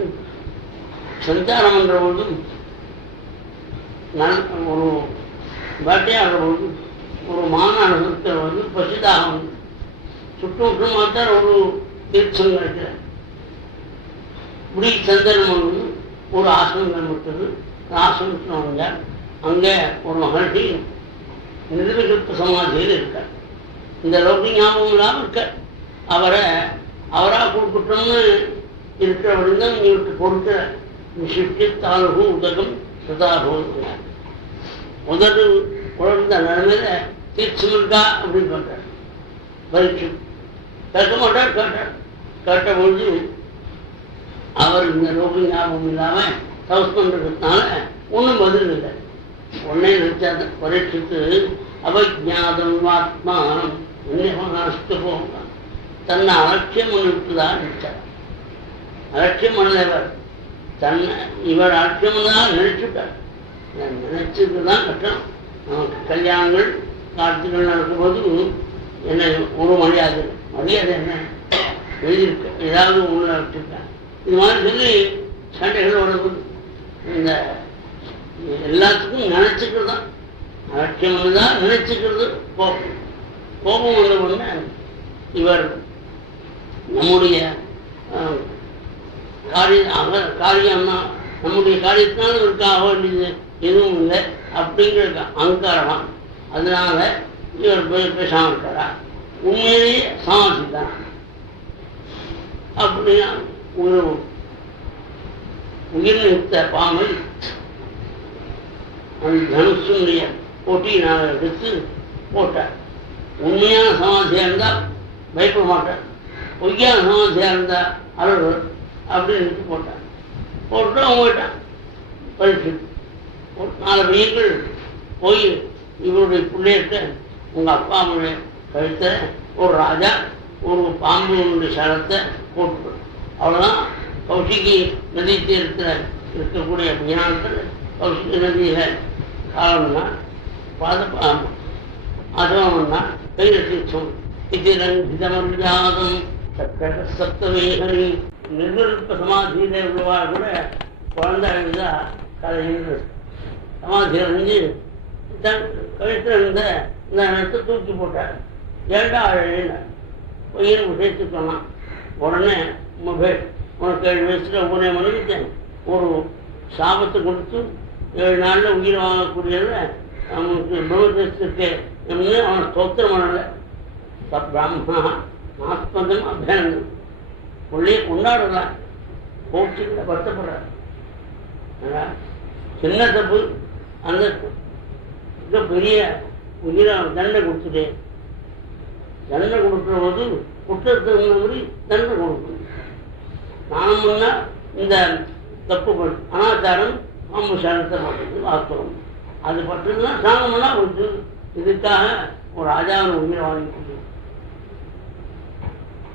சஞ்சாரம் என்ற பொழுதும் ஒரு வேட்டையாடுற பொழுது ஒரு மாநாடு இருக்கிற வந்து பசிதாக வந்து சுற்று மாத்தார் ஒரு தீர்த்தம் கிடைக்கிற இப்படி சந்தனம் வந்து ஒரு ஆசிரமம் விட்டது. ஆசிரமத்தில் வந்தார். அங்கே ஒரு மகர்ஷி நிர்விகல்ப சமாதியில் இருக்கார். இந்த லோக ஞாபகம் இல்லாமல் இருக்கார். அவராக கொடுக்கட்டோம்னு இருக்கிறவர்கள் இவருக்கு கொடுக்கிற விஷிப்தி தாழ்வு உதகம் சுதாபோது உதடு குழந்த நிலைமையில தீர்ச்சம் இருக்கா அப்படின்னு கேட்டார். பரீட்சை கேட்க மாட்டார். கேட்ட பொழுது அவர் இந்த லோக ஞாபகம் இல்லாமல் தவஸ் பண்ணுறதுனால ஒன்றும் பதில் இல்லை. உடனே நினைச்சாத பரீட்சித்து அவஜாதம் ஆத்மானம் நஷ்டு போக தன்னை அலட்சியம் பண்ணிவிட்டுதான் நினைச்சார். அலட்சியம் பண்ணவர் தன்னை இவர் அலட்சியம் தான் நினைச்சுட்டார். நினைச்சது தான் கட்டணம். நமக்கு கல்யாணங்கள் காட்சிகள் நடக்கும்போது என்ன ஒரு மரியாதை என்ன எழுதியிருக்க ஏதாவது ஒன்று வச்சுருக்கேன் இது மாதிரி சொல்லி சண்டைகள் வருது. இந்த எல்லாத்துக்கும் நினைச்சுக்கிறது தான் அலட்சியம் தான் நினைச்சுக்கிறது. கோபம் வந்த உடனே இவர் நம்முடைய காரியம்னா நம்முடைய காரியத்தினால இவருக்கு ஆக வேண்டியது எதுவும் இல்லை அப்படிங்கிற அகங்காரமா. அதனால இவர் பேசாமல் இருக்காரா உண்மையிலேயே சமாளிச்சுதான் அப்படின்னா ஒரு உயிர்நிறுத்த பாம்பை அந்த தனுஷனுடைய போட்டியினால் எடுத்து போட்டார். உண்மையான சமாதியாக இருந்தால் பயப்பட மாட்டார், பொய்யான சமாதியாக இருந்தால் அழுவர் அப்படின்னு போட்டார். போட்டு அவன் போயிட்டான். பரிசு ஒரு 4 பையன்கள் போய் இவருடைய பிள்ளைகிட்ட உங்கள் அப்பா அம்மாவுடைய கழுத்தை ஒரு ராஜா ஒரு பாம்புடைய சரத்தை போட்டு அவ்வளோதான். கௌஷிகி நதி தீரத்தில் இருக்கக்கூடிய ஞானத்தில் கௌஷிகி நதியில் காலம்னா அதவம்னா கையில் தீர்த்தம் இதரங்கிதமர்யாதம் சப்தவேகரி நிர்விருப்ப சமாதியில் உள்ளவா கூட குழந்தை அழுதா கதையில் சமாதி அடைஞ்சு தன் கழுத்தில் இருந்த இந்த இடத்தை தூக்கி போட்டார். ஏண்டா அழகினார். பையன் விஷயத்துக்கு சொன்னான். உடனே உனக்கு 7 வயசுல உன்னை மன்னித்தேன், ஒரு சாபத்தை கொடுத்து 7 நாளில் உயிர் வாங்கக்கூடியத அவனுக்கு பிரம்மதேசத்துக்கு அவன் ஸ்தோத்திரம் பண்ணலை. பிராமணா நாஸ்பந்தம் அபியானம் உள்ளே கொண்டாடலாம், கோச்சிக்கல வருத்தப்படுறார். சின்ன தப்பு, அந்த பெரிய உயிரை தண்டனை கொடுத்துட்டேன். தண்டனை கொடுக்குற போது குற்றத்துக்கு மாதிரி தண்டனை கொடுக்கணும். நானும் முன்னா இந்த தப்பு அனாச்சாரம் மாமுசாரத்தை பட்டது வாஸ்தவம். அது பட்டதுன்னா சாங்கம்னா கொடுத்து இதுக்காக ஒரு ராஜாவின் உயிரை வாங்கி கொடுக்கும்.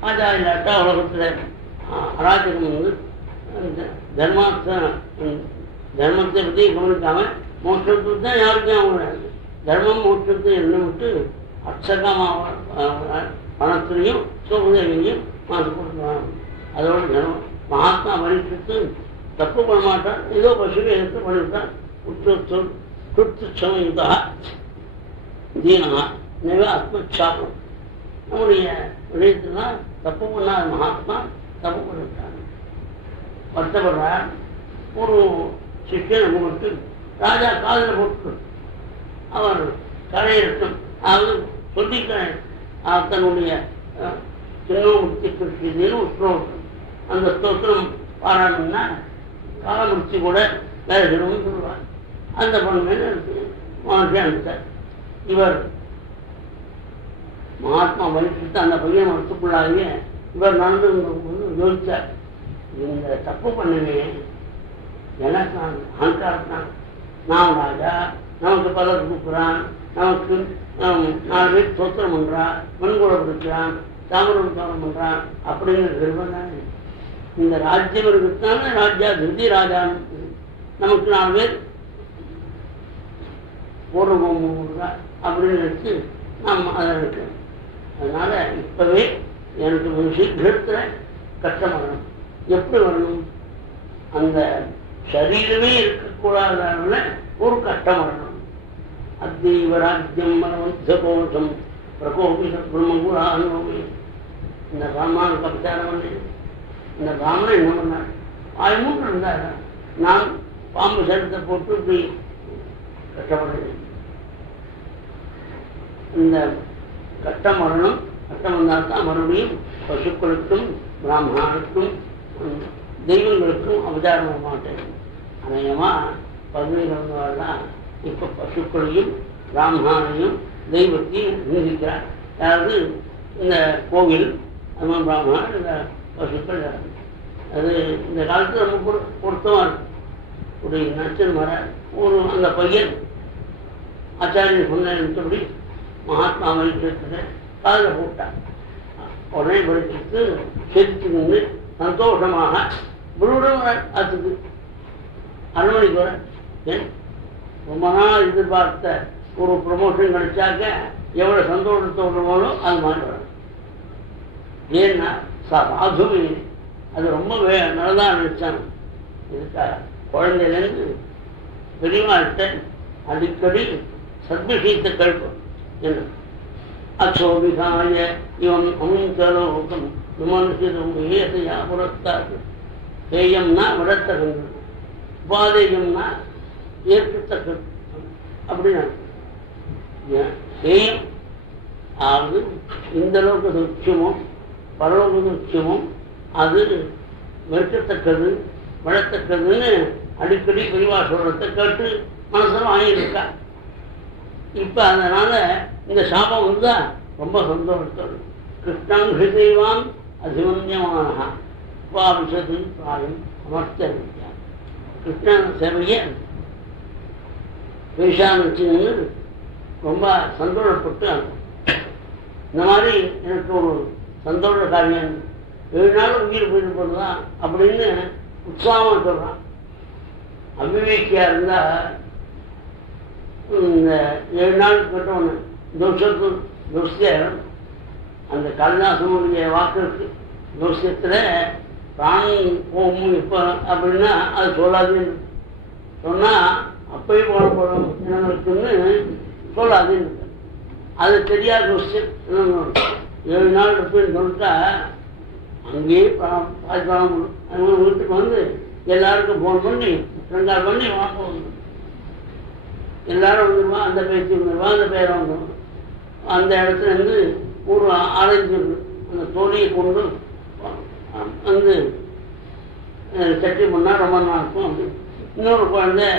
ராஜா இல்லாட்டா உலகத்தில் அராஜகம் வந்து தர்மத்தை பற்றி கவனிக்காம மோட்சத்துக்கு தான் யாருக்கும் அவங்க தர்மம் மோட்சத்தை எண்ணம் விட்டு அச்சகமாக பணத்திலையும் சோதனையும் மாசு கொடுக்குறாங்க. அதோட தர்மம் மகாத்மா மனிதத்து தப்பு பண்ண மாட்டான், ஏதோ பசுவை எடுத்து பண்ணிவிட்டான். குற்றுச்சமயுதா தீனா நிவே ஆத்மசாபம். நம்முடைய விடயத்துலாம் தப்பு பண்ணாத மகாத்மா தப்பு பண்ணிவிட்டான், வருத்தப்படுறார். ஒரு சிக்கன் நமக்கு ராஜா காதில் போட்டு அவர் கரையிறட்டும், அதாவது சொல்லிக்கிறேன் தன்னுடைய சின்னமுக்தி குறிப்பியதுன்னு ஒரு ஸ்லோகம். அந்த ஸ்தோத்திரம் பாராட்டணும்னா காலமுடிச்சு கூட வேலை செய்யணும்னு சொல்லுவார். அந்த பொண்ணு மனசே அனுப்பிச்சார். இவர் மகாத்மா வலிக்கிட்டு அந்த பையன் மனசுக்குள்ளாகவே இவர் நடந்து யோசிச்சார், இந்த தப்பு பண்ணுவே எனக்கு நான் அகங்காரத்தான், நான் ராஜா, நமக்கு பலர் கொடுக்குறான், நமக்கு 4 பேர் தோத்திரம் பண்ணுறான், மண்கூட கொடுக்குறான், தாமிரம் பண்ணுறான் அப்படிங்கிற கர்வம் தானே. இந்த ராஜ்யம் இருக்குதானே ராஜா திருதி ராஜான்னு நமக்கு 4 பேர் போடுறோம் அப்படின்னு நினச்சி நாம் அதை நினைக்கிறோம். அதனால இப்பவே எனக்கு ஒரு சீக்கிரத்தில் கஷ்டம் வரணும். எப்படி வரணும்? அந்த சரீரமே இருக்கக்கூடாத ஒரு கஷ்டம் வரணும். அத்தீவராஜ்யம் மனவந்தகோஷம் பிரகோபித பிரம்மகுரானோமி. இந்த பிராமணனுக்கு அபச்சாரம் பண்ணி இந்த பிராமணன் என்ன பண்ணார்? 6 மூன்று இருந்தார். நான் பாம்பு சரத்தை போட்டு இப்படி கஷ்டப்படுறேன். இந்த கட்டம் வரணும். கட்டம் வந்தால் தான் மறுபடியும் பசுக்களுக்கும் பிராமணனுக்கும் தெய்வங்களுக்கும் அவதாரம் வர மாட்டேன். அநேகமாக 17 தான் இப்போ பசுக்களையும் பிராமணனையும் தெய்வத்தையும் நிந்திக்கிறார். அதாவது இந்த கோவில் அது பிராமணன், இந்த பசுக்கள். அது இந்த காலத்தில் ரொம்ப பொருத்தமாக இருக்கும். ஒரு நச்சல் மர ஒரு அந்த பையன் ஆச்சாரியன் சொன்னபடி மகாத்மா மனிதத்தை காதில் போட்டான். உடனே படிச்சுட்டு செலுத்தி நின்று சந்தோஷமாக விழுடன் அதுக்கு அரண்மனைக்கு வர ரொம்ப நாள் எதிர்பார்த்த ஒரு ப்ரமோஷன் கிடைச்சாக்க எவ்வளோ சந்தோஷத்தை விடுவோனோ அது மாதிரி வரும். ஏன்னா சாதுவி அது ரொம்ப நல்லதாக நினைச்சாங்க. இதுக்காக குழந்தையிலேருந்து பெரியவாழ்கிட்ட அடிக்கடி சத்விஷயத்தை கேட்போம். என்ன அச்சோபிகாய இவன் அமுஞ்சலோகம் விமர்சிதம் ஏதையா புறத்தாது. ஏயம்னா விடத்தகங்கள், உபாதேயம்னா ஏற்கத்தக்க அப்படின்னு ஏயம். ஆகுது இந்த அளவுக்கு துட்சமும் பரலோக துட்சமும் அது வெறுக்கத்தக்கது விடத்தக்கதுன்னு அடிக்கடி பெரியவா சொல்றதை கேட்டு மனசில் வாங்கியிருக்கா. இப்போ அதனால இந்த சாபம் வந்தா ரொம்ப சந்தோஷத்தோடு கிருஷ்ணம் ஹிருதெய்வான் அதிமன்யமான உபாபிஷது பிராயம் அமர்த்த வித்யா. கிருஷ்ணன் சேவையை பேசான்னு ரொம்ப சந்தோஷப்பட்டு இந்த மாதிரி எனக்கு ஒரு சந்தோஷ காரியம் 7 நாள் உயிர் போயிட்டு போடுதான் அப்படின்னு உற்சாகமாக சொல்கிறான். அவிவேக்கியா இருந்தால் இந்த 7 நாள் கேட்டவொன்னு தோஷியர் அந்த காளிதாசனுடைய வாக்கு தோஷத்தில் பிராணம் போகும் இப்போ அப்படின்னா அது சொல்லாதுன்னு சொன்னால் அப்பயே போடப்படும் இனங்களுக்குன்னு சொல்லாதுன்னு அது தெரியாத விஷயம். 7 நாள் இருப்பேன்னு சொல்லிட்டா அங்கேயே பாதிப்பாக வீட்டுக்கு வந்து எல்லாருக்கும் ஃபோன் பண்ணி 2 நாள் பண்ணி வாங்க எல்லாரும் வந்துடுவா, அந்த பேச்சு வந்துடுவா, அந்த பேரை வந்துடுவோம். அந்த இடத்துல இருந்து ஒரு ஆரஞ்சு அந்த தோழியை கொண்டு வந்து சட்டி பண்ணால் ரொம்ப நாள் இருக்கும். அப்படி இன்னொரு குழந்தை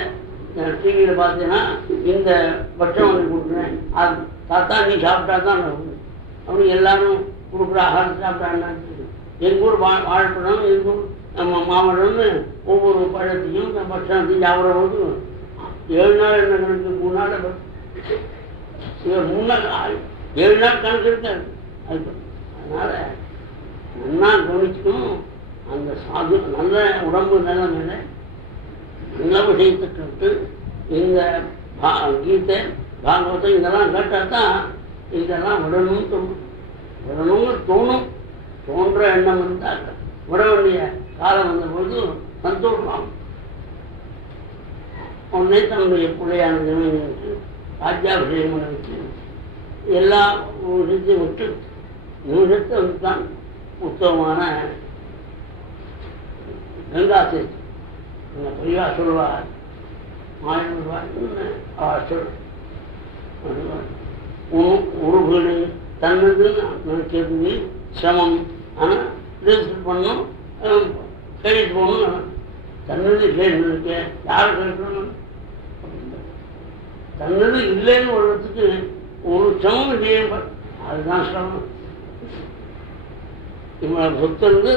டிவியில் பார்த்தீங்கன்னா இந்த பட்சம் வந்து கொடுக்குறேன், அது தாத்தா நீ சாப்பிட்டா தான் அப்படி எல்லாரும் கொடுக்குற ஆகாரம் சாப்பிட்டான்னு. எங்கள் ஊர் வாழைப்பழம், எங்கள் ஊர் நம்ம மாமரம்னு ஒவ்வொரு பழத்தையும் பட்சத்தையும் சாப்பிட்ற போது 7 நாள் என்ன கணக்கு, 3 நாள் 3 நாள் 7 நாள் கணக்கு இருக்காது. அதனால நல்லா கவனிச்சுக்கணும். அந்த சாது நல்ல உடம்பு நிலைமையில நல்ல விஷயத்தை கேட்டு இந்த கீதை பாகவதம் இதெல்லாம் கேட்டால் தான் இதெல்லாம் விடணும்னு தோணும். தோன்ற எண்ணம் இருந்தால் விட வேண்டிய காலம் வந்தபோது சந்தோஷம். உடனே தன்னுடைய பிள்ளையான ஜனங்களுக்கு ராஜ்யாபிஷேகம் வச்சு எல்லா விஷயத்தையும் விட்டு நிமிஷத்தை வந்து தான் உத்தமமான கங்கா சேர்த்து எங்கள் பெரியா சொல்வார், மாயன் அவர் சொல் ஒரு வீடு தன்னதுன்னு நினைக்கிறது சிரமம். ஆனால் ரிஜிஸ்டர் பண்ணணும், கிரெடிட் போகணும். தன்னது இல்லைன்னு நினைக்க யார் கேட்கணும்? தன்னது இல்லைன்னு வர்றதுக்கு ஒரு சிரமம் இல்லையே, அதுதான் சிரமம். இவங்களை சொத்து இருந்து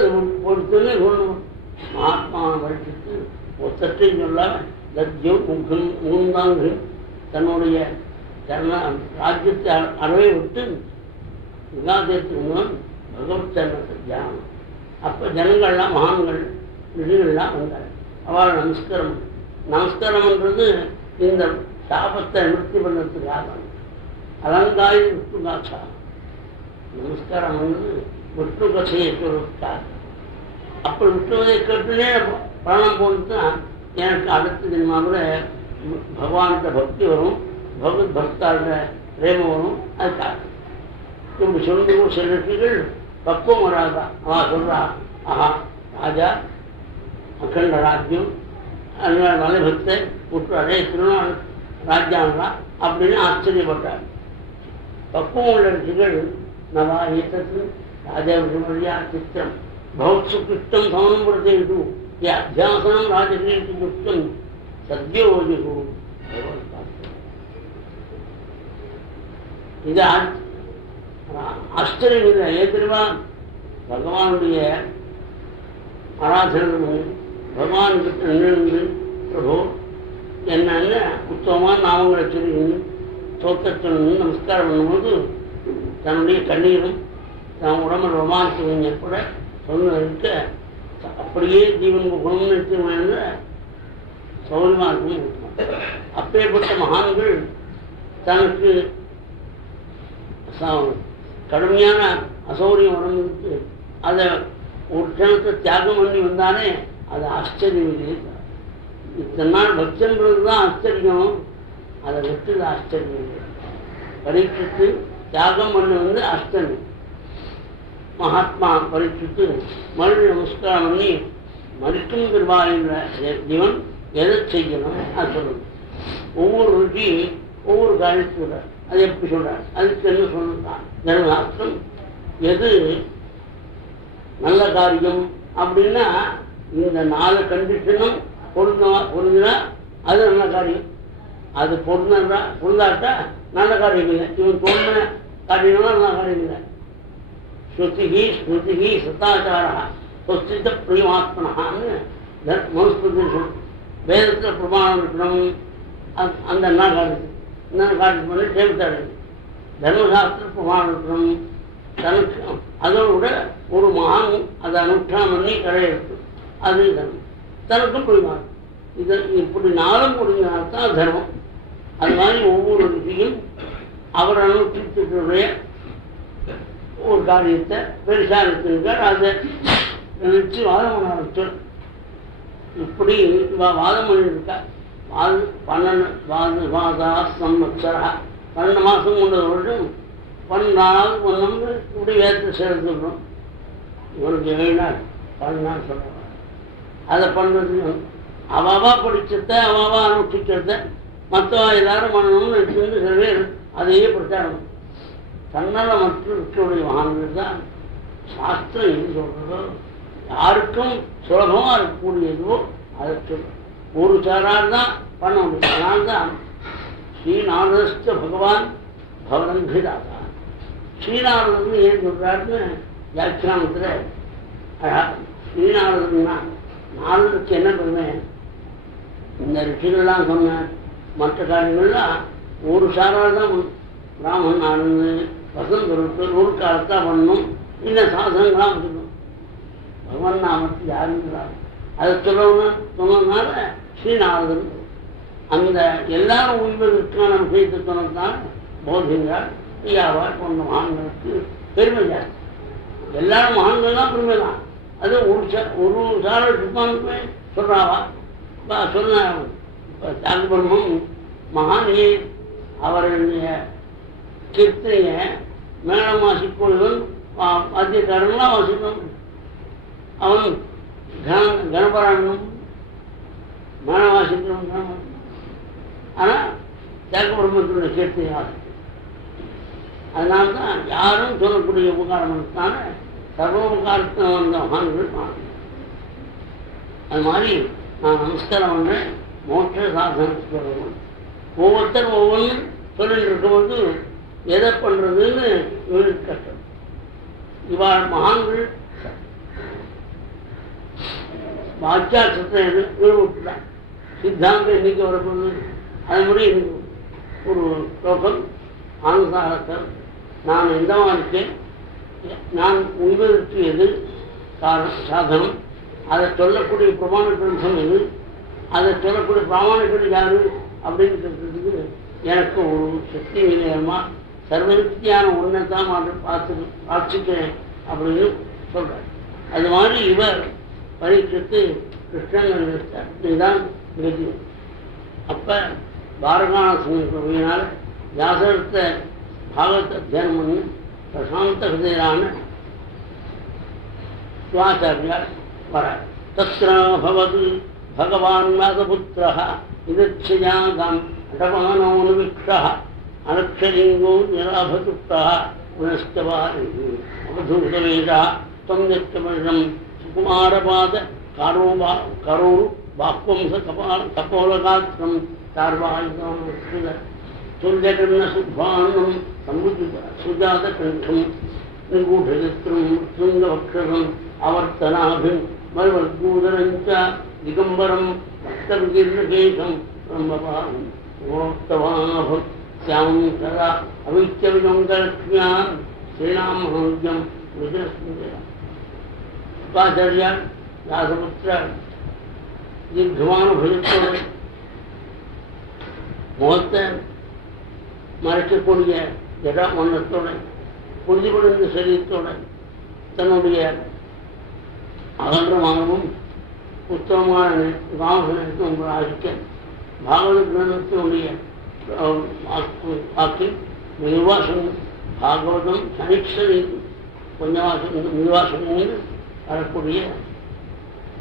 பொறுத்துன்னு சொல்லணும். மகாத்மாவை படிச்சுட்டு ஒத்தத்தையும் சொல்லாமல் லஜ்ஜம் முகுந்தாங்கு தன்னுடைய ராஜ்யத்தை அறவே விட்டு விகாதத்துக்கு பகவத் சரணத்தை தியானம். அப்போ ஜனங்கள்லாம் மகான்கள் ரிஷிகள்லாம் வந்தார். அவள் நமஸ்காரம்ன்றது இந்த சாபத்தை நிறுத்தி பண்ணுறதுக்காக அலங்காய் விஷ்ணுகாட்சா. நமஸ்காரம் வந்து விஷ்ணு கதையை சொல்லிட்டார். அப்படி விஷ்ணுவதை கேட்டுனே பிராணம் போட்டுதான் எனக்கு அடுத்த ஜென்மாவில் பகவான்கிட்ட பக்தி வரும், பகவத் பக்தாரோட பிரேமம் வரும். அதுக்காக இப்படி சொல்லி சில ரிஷிகள் பக்குவம் வராதா. அவன் சொல்றா, ஆஹா ராஜா அகண்ட ராஜ்யம் மலைபக்த விட்டு அதே திருநாள் ராஜ்யாங்களா அப்படின்னு ஆச்சரியப்பட்டார். பக்குவம் உள்ள ரிஷிகள் நவா ஏற்றது ராஜா விமரியா சித்திரம் பௌத்சு கிருஷ்டம் சமனம் வருது அத்தியாசனம் ராஜகிரீட்டு யுக்தம் சத்யோஜு. இது ஆச்சரியம் இல்லை. ஏற்கனவே பகவானுடைய ஆராதனை பகவான்கிட்ட நின்று பிரபு என்னன்னு உத்தமமான நாமங்களை சொல்லி தோற்றத்தில் நமஸ்காரம் பண்ணும்போது தன்னுடைய கண்ணீரும் தன் உடம்பு ரொமான்ஸ் கூட சொன்ன அப்படியே ஜீவன் குணம்னு எடுத்துக்கணும்னு சௌரியமாக இருக்கும். அப்பேற்பட்ட மகான்கள் தனக்கு கடுமையான அசௌரியம் உடம்புக்கு அதை ஒரு க்ஷணத்தை தியாகம் பண்ணி வந்தாலே அது ஆச்சரியம் இல்லை. இத்தனை நாள் பக்தன்றது தான் ஆச்சரியம், அதை விட்டு ஆச்சரியம் இல்லை. பரீட்சித்து தியாகம் பண்ணி வந்து ஆச்சரியம். மகாத்மா பரீட்சித்து மறுபடியும் நமஸ்காரம் பண்ணி மறுக்கும் கிருபாயின்ற ஜீவன் எதை செய்யணும் அது சொல்லணும். ஒவ்வொரு ருச்சி ஒவ்வொரு காரியத்தை சொல்றார். அது எப்படி சொல்றார், அதுக்கு என்ன சொல்றான் தர்மசாஸ்திரம். எது நல்ல காரியம் அப்படின்னா இந்த 4 கண்டிஷனும் பொருந்தினா அது நல்ல காரியம். அது பொருந்தாட்டா நல்ல காரியம் இல்லை. இவன் தோன்ற காரியம்னா நல்ல காரியம் இல்லை. ஸ்ருதிகி ஸ்மிருதிகி சதாச்சாரா சொஸ்தித பிரியமாத்மனான்னு மனுஸ்மிருதி சொல்லும். வேதத்தில் பிரமாணம் இருக்கணும். அந்த என்ன காரியத்து என்னென்ன காரியம் பண்ணி சேமித்தாடு. தர்மசாஸ்திர பிரமாணம் இருக்கணும். தனக்கு அதோட கூட ஒரு மகான் அதை அனுஷ்டானம் பண்ணி கடையெடுத்து அது தர்மம். தனக்கும் புரிமாறும். இதை இப்படி 4 புரிஞ்சால்தான் தர்மம். அது மாதிரி ஒவ்வொரு ரிஷியும் அவர் அனுஷ்டித்துடைய ஒரு காரியத்தை பெருசாக அதை நினைச்சு வாதம் பண்ண ஆரம்பிச்சு. இப்படி வாதம் பண்ணியிருக்கா. 12 மாதா சம்வத்சரா 12 மாதம் 3 வருடம் பண்ணால் ஒன்று இப்படி வேற்று சேர்த்துக்கணும். இவனுக்கு 7 நாள் 10 நாள் சொல்லுவாங்க. அதை பண்ணுறது அவாவா படிச்சத அவாவா அனுஷ்டிக்கிறத மற்றவா எல்லாரும் பண்ணணும்னு வச்சுருந்து சில பேர் அதையே பிரச்சாரம். தன்னால் மற்றும் இருக்கக்கூடிய மகான்கள் தான் சாஸ்திரம் எது சொல்றதோ யாருக்கும் சுலபமாக இருக்கக்கூடியதோ அதை சொல்ல ஒரு சாரால் தான் பண்ண முடியும். அதனால்தான் ஸ்ரீநாதஸ்த பகவான் பவனங்கிதாதா. ஸ்ரீநாதன் ஏன் சொல்றாருன்னு வியாக்கியானத்தில் அழகா ஸ்ரீநாதன்னா நாளுக்கு என்ன பண்ணுவேன், இந்த ரிஷிகள்லாம் சொன்ன மற்ற காரியங்கள்லாம் ஒரு சாரால் தான் பிராமணன் ஆனது வசந்த பொருட்கள் ஒரு காலத்தான் பண்ணணும். இந்த சாதனங்களாம் வச்சுக்கணும். பகவான் நாமத்து யாருங்கிறார் அதை சொன்னதுனால ஸ்ரீநாதன் அந்த எல்லாரும் உயிர்களுக்கான விஷயத்தை சொன்னதுனால போதிங்கார் ஐயாவார் போன்ற மகான்களுக்கு பெருமை ஜாஸ்தி. எல்லாரும் மகான்கள்லாம் பெருமை தான். அது ஒரு சார சுத்தமானுக்குமே சொல்றாவா சொன்ன தாழ்பர்மம் மகானே அவருடைய கீர்த்தனைய மேளம் வாசிப்பொழுதும் வாத்தியக்காரன்லாம் வாசிக்கணும். அவன் கணபராயணம் மேளம் வாசிக்கணும். ஆனால் தியாக கீர்த்தனை வாசிக்கணும். அதனால்தான் யாரும் சொல்லக்கூடிய உபகாரம்னால சர்வோபகாரத்தை வந்த மகான்கள் காணும். அது மாதிரி நான் நமஸ்காரம் பண்ணுறேன். மோட்ச சாதனத்துக்கு சொல்லணும். ஒவ்வொருத்தரும் ஒவ்வொன்றும் சொல்லிட்டு இருக்கும்போது எதை பண்ணுறதுன்னு இவனுக்கு கஷ்டம். இவ்வாறு மகான்கள் வாக்கியாசத்தை விடுவிட்டுதான் சித்தாந்தம் இன்னைக்கு வரப்போது. அது மாதிரி ஒரு ஸ்லோகம் ஆனந்தாரத்தர் நான் எந்தமா இருக்கேன், நான் உய்வதற்கு எது சாதனம், அதை சொல்லக்கூடிய பிரமாண கிரந்தம் எது, அதை சொல்லக்கூடிய பிராமணிகள் யாரு அப்படின்னு கேட்கறதுக்கு எனக்கு ஒரு சக்தி விலையமா சர்வசக்தியான உன்னைத்தான் பார்த்துக்கிறேன் அப்படின்னு சொல்றார். அது மாதிரி இவர் பரீட்சித்து கிருஷ்ணன் நினைத்தார். இதுதான் கதி. அப்ப பாரகாணாசினால் வியாசரத்தை பாகவத்தை அத்தியானம் பண்ணி பிரசாந்த ஹிருதயரான சிவாச்சாரியார் வர தத்ரபவது பகவான் வாதபுத்திரः இதட்சயாகம் அடமானோனுவிக்ஷः அனக்ஷலிங்கோ நிராபதுக்தः புனஸ்தவாரி அவதூதவேதா தம் நித்தமிழம் சுகுமாரபாத கரோரு பாக்வம்ச கபோலகாத்திரம் சார்வாயுதம் துல்யகர்ண சுத்வானம் சுஜாத கண்டம் நிர்கூಢித்ரம் சுங்கவக்ஷரம் அவர்த்தனாபிம் மறுவர்கூதரஞ்ச திகம்பரம் பக்தவிகீர்ணகேசம் பிரம்மபாரம் ஓக்தவாபம் சியாமம் சதா அவிச்சவிதங்கலக்ஷ்மியான் ஸ்ரீராமஹோஜம் விஜயஸ்மியா. சுகாச்சாரியார் தாசபுத்திரர் தீர்க்கமான பஜத்தோடு முகத்தை மறைக்கக்கூடிய ஜடாமன்னத்தோட புரிந்துபடுந்த சரீரத்தோட தன்னுடைய அகன்றமாகவும் உத்தமமான ராமகணத்தை ஆகிக்க பாகவத கிரந்தத்தினுடைய வாக்கில் மெதுவாசம் பாகவதம் சனிக்ஷனி கொஞ்சம் மெதுவாசம் வரக்கூடிய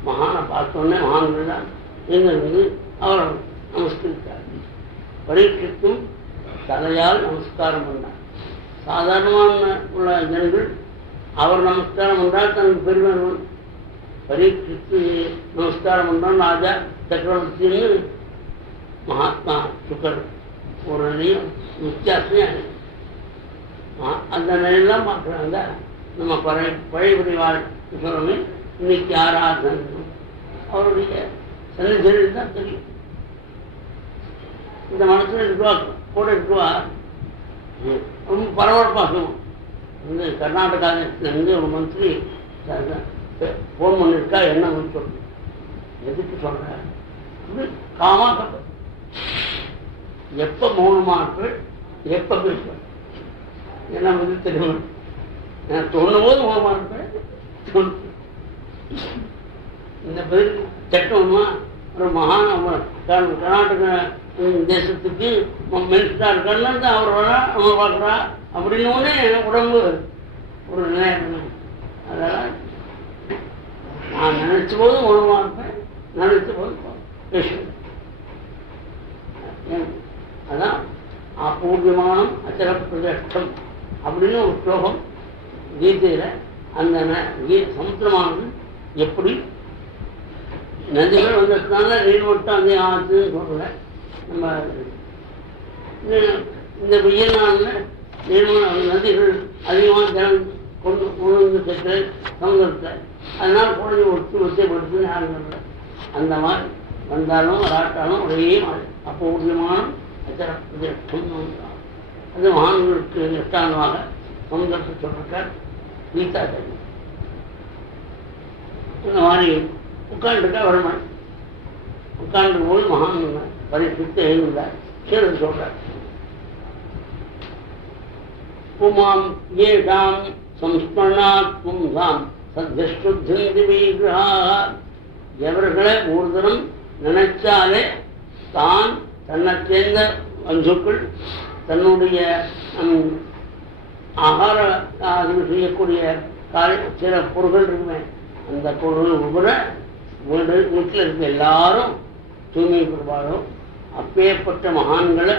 மகானை பார்த்தோன்னே மகான்கள் தான் எங்கிருந்து அவர் நமஸ்கரித்தார். பரீட்சித்தும் தலையால் நமஸ்காரம் பண்ணார். சாதாரணமான உள்ள ஜனங்கள் அவர் நமஸ்காரம் பண்ணால் தனக்கு பெருமை. பரீட்சித்து நமஸ்காரம் பண்ணால் ராஜா சக்கரவர்த்தின்னு மகாத்மா சுக்கர் ஒரு நிலையும் வித்தியாசமே அந்த நிலையெல்லாம் பார்க்குறாங்க. நம்ம பழையபடி சொல்லணுமே இன்னைக்கு ஆராதனை அவருடைய சன்னிதியில் தான் தெரியும். இந்த மனசில் இருக்குவா கூட இருக்குவா ரொம்ப பரபரப்பாகும். வந்து கர்நாடகாவிலிருந்து ஒரு மந்திரி ஃபோன் பண்ணியிருக்கா என்ன சொல்லு எதுக்கு சொல்கிறேன் காமா கப்ப எப்போ மௌனமாக எப்போ பேசுவேன் என்ன வந்து தெரியும். நான் தோணும் போது மௌனமாக இருப்பேன். இந்த பதில் சட்டமா ஒரு மகான் கர்நாடக தேசத்துக்கு மினிஸ்டராக இருக்காருன்னு தான் அவர் வரா நம்ம பார்க்குறா அப்படின்னு உடம்பு ஒரு நிலை. அதனால் நான் நினைச்ச போது உணவாக இருப்பேன், நினைச்ச போது பேசுவேன். அதான் அபூர்வமானம் அச்சரப்பிரதஷ்டம் அப்படின்னு ஒரு ஸ்லோகம் கீதையில். அந்த சமுத்திரமானது எப்படி நதிகள் வந்ததுனால நீர்மட்டம் அதே ஆச்சுன்னு சொல்லலை. நம்ம இந்த வெயில் நாளில் நதிகள் அதிகமாக தினம் கொண்டு பெற்று சமுதிரத்தை அதனால் குழந்தை ஒத்தைப்படுத்துன்னு யாரும் சொல்லலை. அந்த மாதிரி வந்தாலும் வராட்டாலும் ஒரே மாதிரி அபூர்வமான அச்சரப்பிரதஷ்டம். அது மகான்களுக்கு எட்டாண்டமாக சமுதிரத்தை சொல்லிருக்கார் கீதா தேவி. இந்த மாதிரி உட்காந்துருக்கா வருமான் உட்கார்ந்து போது மகான் பரிசுத்து எழுந்தார். சரி சொல்றார், புமாம் ஏஷாம் சம்ஸ்மரணாத் பும்சாம் சத்யஸ்ருத்திவிகிரஹா. எவர்களை ஒரு தரம் நினைச்சாலே தான் தன்னை சேர்ந்த பந்துக்கள் தன்னுடைய ஆகார செய்யக்கூடிய சில பொருள்கள் இருக்குமே, அந்த பொருள் கூட வீட்டில் இருக்க எல்லாரும் தூய்மை பெறுவாரோ அப்பேற்பட்ட மகான்களை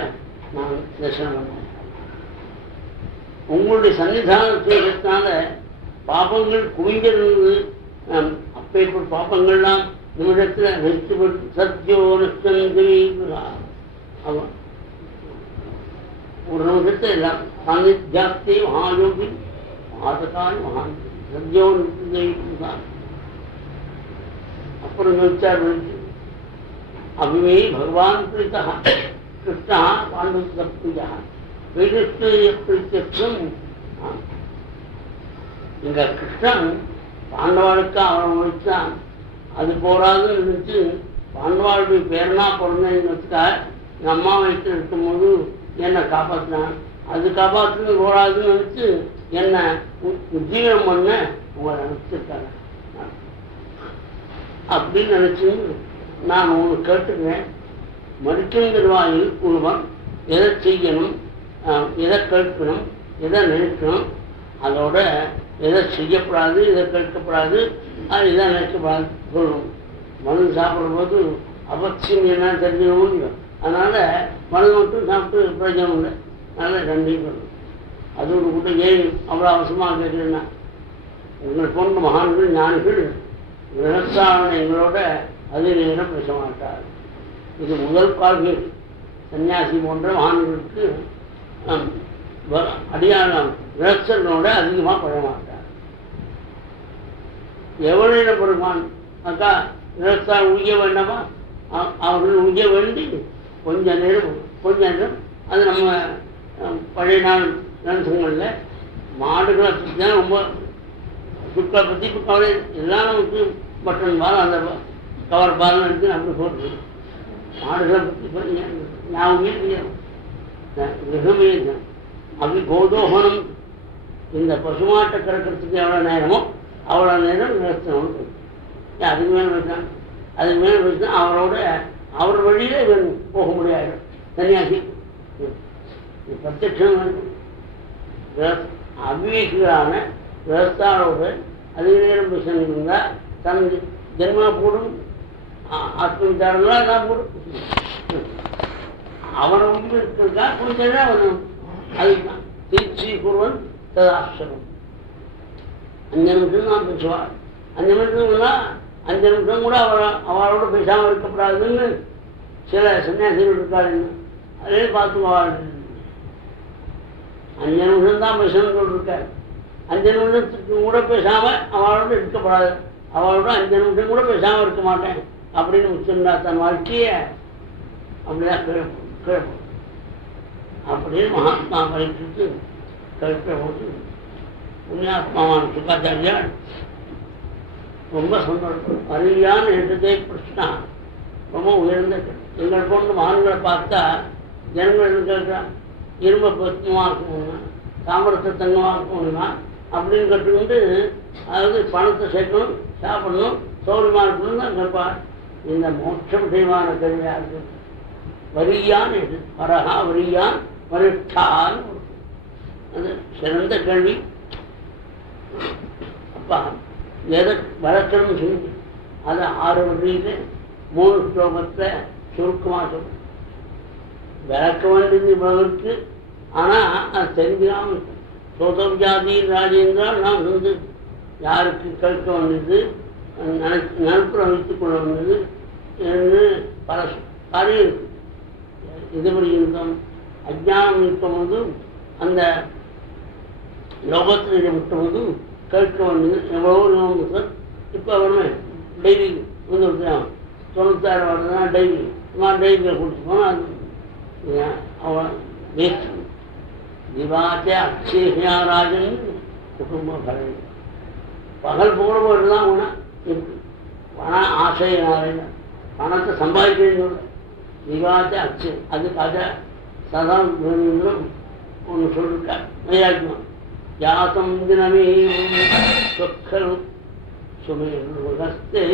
நான் தரிசனம் பண்ணுவேன். உங்களுடைய சன்னிதானத்தினால பாபங்கள் குவிஞ்சிருந்தது. அப்பேற்பட்ட பாபங்கள்லாம் நிமிடத்தில் நிறுத்தி சத்யோ நிச்சந்திரா அவன் ஒரு நிமிஷத்தை எல்லாம் சாநித்தியாப்தி மகாயோகி மாதகால் மகான் சத்யோ நிச்சயம். அப்புறம் யோசிச்சார், அபிமே பகவான் பிரீதா கிருஷ்ணா பாண்டவ பிரத்யக்ஷம். இங்க கிருஷ்ணன் பாண்டவாளுக்கு அவன் வச்சான். அது போராதுன்னு நினைச்சு பாண்டவாளுடைய பேரனா பிறந்தேன்னு வச்சுக்கா என் அம்மா வயிற்று இருக்கும்போது என்னை காப்பாற்றினான். அது காப்பாற்றுன்னு போராதுன்னு நினைச்சு என்னை உஜ்ஜீவனம் பண்ண உங்களை நினைச்சிருக்காங்க அப்படின்னு நினைச்சு நான் உங்களுக்கு கேட்டுக்கிறேன். மறுக்கும் திருவாயில் ஒருவன் எதை செய்யணும், எதை கேட்கணும், எதை நினைக்கணும், அதோட எதை செய்யப்படாது, எதை கேட்கப்படாது, இதை நினைக்கப்படாது சொல்லணும். மருந்து சாப்பிடும்போது அவசியம் என்னன்னு தெரிஞ்சுக்கணும் இல்லையோ, அதனால் மருந்து மட்டும் சாப்பிட்டு பிரயோஜனம் இல்லை. அதனால் ரெண்டையும் சொல்லணும். அது ஒரு கூட ஏன் அவ்வளோ அவசரமாக கேட்குறேன்னா, உங்களை போன்ற மகான்கள் ஞானிகள் விவசாயங்களோட அது நேரம் பேச மாட்டார். இது முதல் கால்கள். சன்னியாசி போன்ற மகான்களுக்கு அடியாளம் விரக்ஷர்களோட அதிகமாக பழக மாட்டார். எவ்வளோ பெருமான் அக்கா விவசாயம் உய்ய வேண்டாமா, அவர்கள் உய்ய வேண்டி கொஞ்ச நேரம் அது நம்ம பழைய நாள் கிரந்தங்களில் மாடுகளை பற்றி தான் ரொம்ப சுக்களை பற்றி இப்போ கவலை எல்லாம் நமக்கு பட்டன் பால் அந்த கவர் பால் எடுத்து அப்படி போட்டு மாடுகளை பற்றி ஞாபகம் கிரகமே அப்படி கோதோகனம். இந்த பசுமாட்டை கறக்கிறதுக்கு எவ்வளோ நேரமோ அவ்வளோ நேரம் நிறுத்தணும். அதுக்கு மேலே வச்சான், அதுக்கு மேலே வச்சா அவர் வழியில் இவன் போக முடியாது. சன்னியாசி பிரத்யட்சம் அவிவேகிகளான விவசாயோடு அதிக நேரம் பேசணும் இருந்தால் தன் ஜென்மா போடும் ஆத்ம விசாரங்களா நான் போடும். அவனை உயிர் இருக்கிறதா கொஞ்சம் அவன் அதுதான் திருச்சி குருவன் ததாசிரம். 5 நிமிஷம் தான் பேசுவார். 5 நிமிஷம்னா 5 நிமிஷம் கூட அவளோட பேசாமல் இருக்கப்படாதுன்னு சில சன்னியாசிகள் இருக்காருன்னு அதே பார்த்துக்குவாள். 5 நிமிஷம் தான் பேசணும்னு சொல்லியிருக்காரு. 5 நிமிஷத்துக்கு கூட பேசாமல் அவளோட இருக்கப்படாது. அவளோட 5 நிமிஷம் கூட பேசாமல் இருக்க மாட்டேன் அப்படின்னு முச்சிருந்தா தன் வாழ்க்கையை அப்படிதான் கேட்போம். அப்படின்னு மகாத்மா பரிசுக்கு கருத்தை போட்டு புண்ணியாத்மாவான சுக்காச்சாரியார் ரொம்ப சந்தோஷம். அறிவியான எழுதே பிரச்சனா ரொம்ப உயர்ந்த எங்கள் போன்ற மகான்களை பார்த்தா ஜனங்கள் கேட்குறான், இரும்பை பத்மமாக இருக்கணும்னா தாமிரத்தை தங்கமாக இருக்கணும்னா அப்படின்னு கற்றுக்கொண்டு அதாவது பணத்தை சேர்க்கணும், சாப்பிடணும், சௌரியமாக இருக்கணும்னு தான் கேட்பார். இந்த மோட்ச விஷயமான கல்வியாக வரியான் எது வரகா வரியான் வரிஷ்டான் அது சிறந்த கேள்வி. அப்பா எதை வளர்க்கணும்னு சொல்லி அதை 6 வழியில 3 ஸ்லோகத்தை சுருக்கமாக சொல்ல விளக்க வேண்டியது இவ்வளவு இருக்கு. ஆனால் அது தெரிஞ்சாமல் சோதவியாதி ராஜேந்திரா நான் வந்து யாருக்கு கேட்க வேண்டியது நினைப்புற வைத்துக் கொள்ள வேண்டியது என்று பல காரியம் இருக்கு. இதுபடி இருந்தோம் அஜ்ஞானம் இருக்கும்போதும் அந்த லோகத்தில் ஈடுபட்டபோதும் கேட்க வேண்டியது எவ்வளோ சார். இப்போ அவருமே டெய்லி வந்து 96 வருதுன்னா டெய்லி டெய்லியில் கொடுத்துக்கோனா அது அவன் வேஸ்ட். திவாச்ச அக்ஷேஷா ராஜன் குடும்ப பலன் பகல் போடும்போது தான் உன இருக்கு பணம் ஆசையினால பணத்தை சம்பாதிக்கணும். திவாச்ச அக்ஷே அதுக்காக சதா ஒன்று சொல்லிருக்கார் வைராக்கியம். யாசம் தினமே சொக்கல் சுமைஸ்தே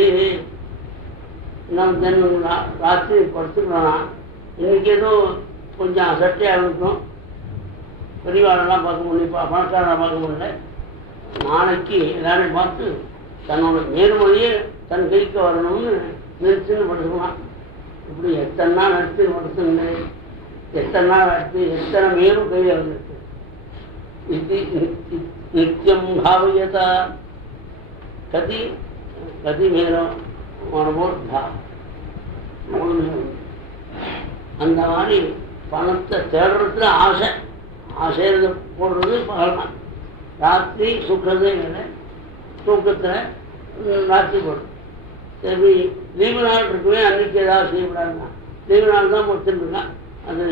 நம்ம தினம் ராத்திரி படுத்துக்கலாம். இன்னைக்கு ஏதோ கொஞ்சம் அசட்டையாக இருக்கும், பெரியவாளெல்லாம் பார்க்க முடியும், பணக்காரெல்லாம் பார்க்க முடியல. நாளைக்கு எல்லாரையும் பார்த்து தன்னோட நேர்மொழியே தன் கைக்கு வரணும்னு நிறுத்தின்னு படுத்துக்கலாம். இப்படி எத்தனை நாள் நடத்தி படுத்துங்க, எத்தனை நாள் நடத்தி எத்தனை மேலும் கையில் வந்துருக்கு. இது நித்தியம் பாவயதா கதி கதி மேலும் அந்த மாதிரி பணத்தை தேடுறதுல ஆசையில் போடுறது பகலாம். ராத்திரி சுக்கறதே இல்லை, தூக்கத்தில் ராத்திரி போடுறது. சரி லீவு நாள் இருக்குமே அன்றைக்கி ஏதாவது செய்யக்கூடாதுன்னா லீவு நாள் தான் முடிச்சுருக்கான். அது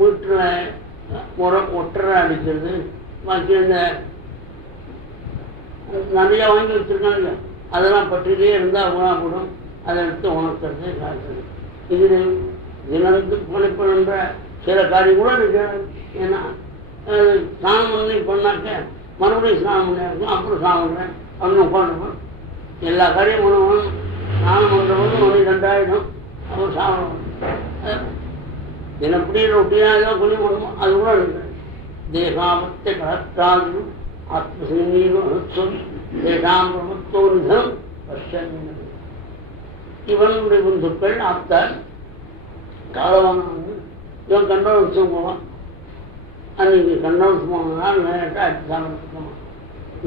வீட்டில் ஒட்டரை அடிக்கிறது, பாக்கி இந்த நிறையா வாங்கி வச்சுருக்காங்க, அதெல்லாம் பற்றிலே இருந்தால் உணாப்படும், அதை எடுத்து உணர்த்துறது காட்டுறது. இது தினந்து பணிப்படுன்ற சில காரியம் கூட எனக்கு. ஏன்னா ஸ்நானம் பண்ணி பண்ணாக்க மறுபடியும் ஸ்நானம் பண்ணி இருக்கும், அப்புறம் ஸ்நானம் பண்ணுறேன் அப்படின்னு உட்காந்துருப்போம். எல்லா காரியம் பண்ணுவோம். ஸ்நானம் பண்ணுறவங்க 1-2 ஆகிடும், அப்புறம் சாப்பிடணும். தினப்படி ரொட்டியாக ஏதோ சொல்லி பண்ணுவோம். அது கூட இருக்கு. தேகாபத்தை கலத்தாது ஆத்மசங்கீகம் சொல்லி தேகாம் பிரமத்தோனிதம் வருஷம். இவனுடைய பந்துக்கள் ஆப்தார் காலவான இவன் கண்டோன் உற்சவம் போவான். அன்னைக்கு கண்டோன் உற்சவம் போனால் நேரட்டாக அடித்து சாப்பிட்டு போவான்.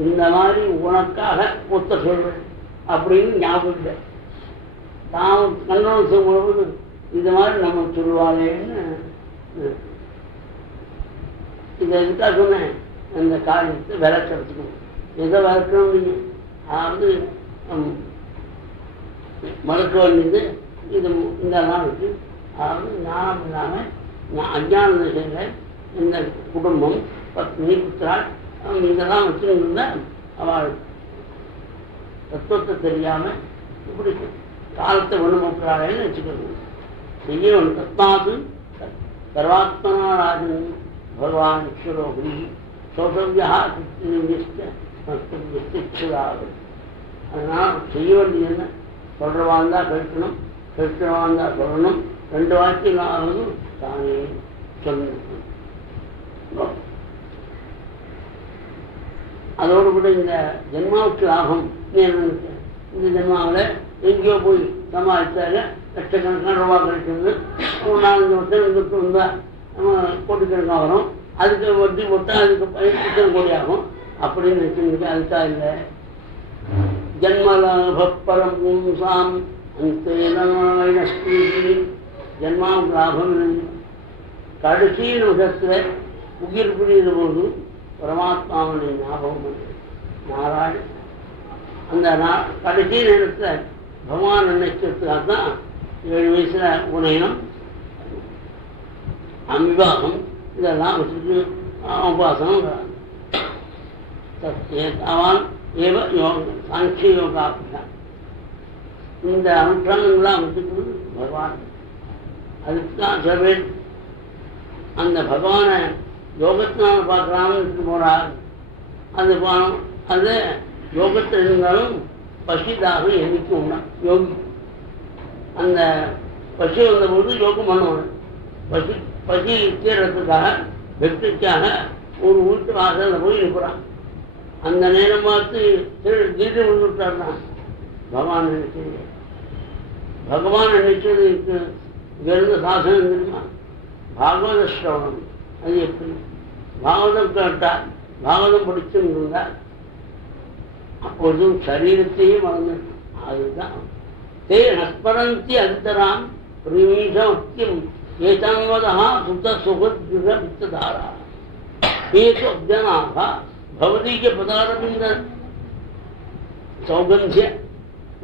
இந்த மாதிரி உனக்காக ஒத்த சொல்வேன் அப்படின்னு ஞாபகம் இல்லை. தான் கண்டோன் உற்சவம் போகும்போது இந்த மாதிரி நம்ம சொல்லுவாளேன்னு இதை எதுக்காக சொன்னேன். இந்த காரியத்தை விளக்கிறதுக்கும் எதை விளக்கணும் நீங்கள், அதாவது மறுக்க வேண்டியது இது இந்த நாளுக்கு. அதாவது ஞானம் இல்லாமல் அஞ்ஞான திசையில் இந்த குடும்பம் பத்னி புத்திராள் இதெல்லாம் வச்சுருந்தா அவள் தத்துவத்தை தெரியாமல் இப்படி காலத்தை வலுமக்கிறாளேன்னு வச்சுக்கிறது. செய்ய ஒன்று தத்மாது சர்வாத்மனாராஜன் பகவான் ஈஸ்வரோபி சோசவியா சித்திச்சுதாகும். அதனால் செய்ய வேண்டியது என்ன, சொல்கிறவா இருந்தால் கேட்கணும், கேட்கிறவா இருந்தால் சொல்லணும். 2 வாக்கியம் ஆகுது தானே சொல்லணும். அதோடு கூட இந்த ஜென்மாவுக்கு லாபம் என்னன்னு, இந்த ஜென்மாவில் எங்கேயோ போய் சமாளித்தாங்க, லட்சக்கணக்கான ரூபா கிடைக்கிறது. 4-5 வருஷம் இருந்துட்டு வந்தால் நம்ம கோடிக்கணக்காக வரும். அதுக்கு வட்டி போட்டால் அதுக்கு 10 கோடி ஆகும் அப்படின்னு வச்சுருக்கு. அதுக்காக இல்லை. ஜன்மலாபரம் பும்சாம் அந்த ஜன்மாவுக்கு லாபம் கடைசி நிமிஷத்தில் உயிர் புரியுற போது பரமாத்மாவுடைய ஞாபகம் நாராயண அந்த கடைசி நேரத்தில் பகவான் நினைக்கிறதுக்காக தான் 7 வயசில் உபநயனம் அவிவாகம் இதெல்லாம் வச்சுட்டு உபாசனம் சத்யேதாவான் ஏவ யோகம் சாங்கிய யோகாபியான் இந்த அனுஷ்டானங்கள்லாம் வச்சுக்கிறது பகவான். அதுக்கு தான் சில பேர் அந்த பகவானை யோகத்தினால பார்க்கலாம்னு போகிறார். அது அது யோகத்தில் இருந்தாலும் பசிதாக என்னைக்கு உண்டா யோகி அந்த பசி வந்தபோது யோகம் பண்ணுவாங்க. பசி தீர்றதுக்காக வெற்றிக்காக ஒரு வீட்டு வாசலில் போய் நிற்கிறான். அந்த நேரம் பார்த்து திடீர்னு விழுந்துட்டார்னா பகவான் நினைச்சது. பகவான் நினைச்சது இங்கிருந்து சாசனம் தெரியுமா? பாகவத ஸ்ரவணம். அது எப்படி? பாகவதம் கேட்டால், பாகவதம் படிச்சுன்னு இருந்தால் அப்பொழுதும் சரீரத்தையே மறந்து. அதுதான் தே நஸ்மரந்தி அந்தராம் பிரீஷம் ஏதான்வதா சுத்த சுகத்கிர வித்ததாரா ஏது அப்ஜனாக பவதீக பதாரவிந்த சௌகந்திய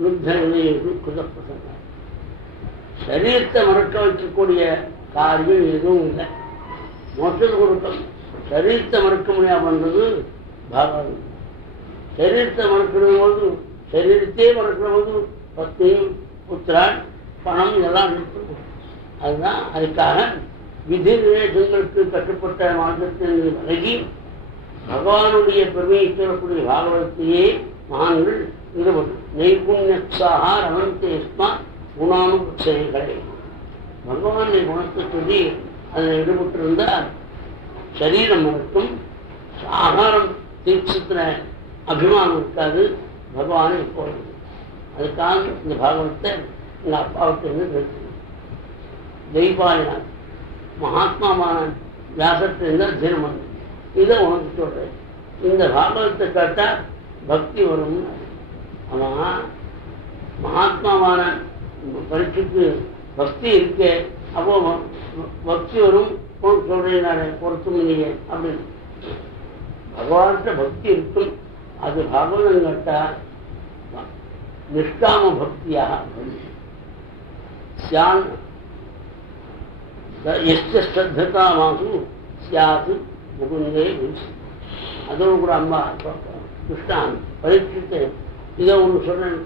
லுப்தேஷு கிருதப்பிரசங்க. சரீரத்தை மறக்க வைக்கக்கூடிய காரியம் எதுவும் இல்லை. மொத்தத்துக்கு கொடுக்கும். சரீரத்தை மறக்க முடியாது பண்றது பாகவதம். சரீரத்தை மறக்கிற போது, சரீரத்தையே மறக்கிற போது பத்தி புத்திரான் பணம் இதெல்லாம் அனுப்பணும். அதுதான் அதுக்காக விதி நிவேதங்களுக்கு கட்டுப்பட்ட மாற்றத்தில் விலகி பகவானுடைய பெருமையை சொல்லக்கூடிய பாகவதத்தையே மகான்கள் ஈடுபட்டு நைபுண்யத்தாக ரமந்தேஸ்மா குணானுபக்ஷைகளை பகவானுடைய குணத்தை சொல்லி அதில் ஈடுபட்டிருந்தால் சரீரம் மறக்கும், ஆகாரம் தீட்சத்தில் அபிமானம் இருக்காது, பகவானை போகிறது. அதுக்காக இந்த பாகவத்தை எங்கள் அப்பாவுக்கு இருந்து தெய்வாயினார் மகாத்மாவான வியாசத்திலிருந்து தினம் வந்து இதை உனக்கு சொல்கிறேன். இந்த பாகவத்தை கேட்டால் பக்தி வரும். அவன் மகாத்மாவான பரீட்சைக்கு பக்தி இருக்கே, அப்போ பக்தி வரும் சொல்றேனாரே பொறுத்தும் இல்லையே அப்படின்னு. பகவான்கிட்ட பக்தி இருக்கும். அது பாகவதம் கேட்டால் நிஷ்காம பக்தியாக சியான் ஸ்ரத்தா மாசு சியாது முகுந்தே வீசி. அதோடு கூட அம்மா கிருஷ்ணான் பரீட்சித்து இதை ஒன்று சொல்றேன்.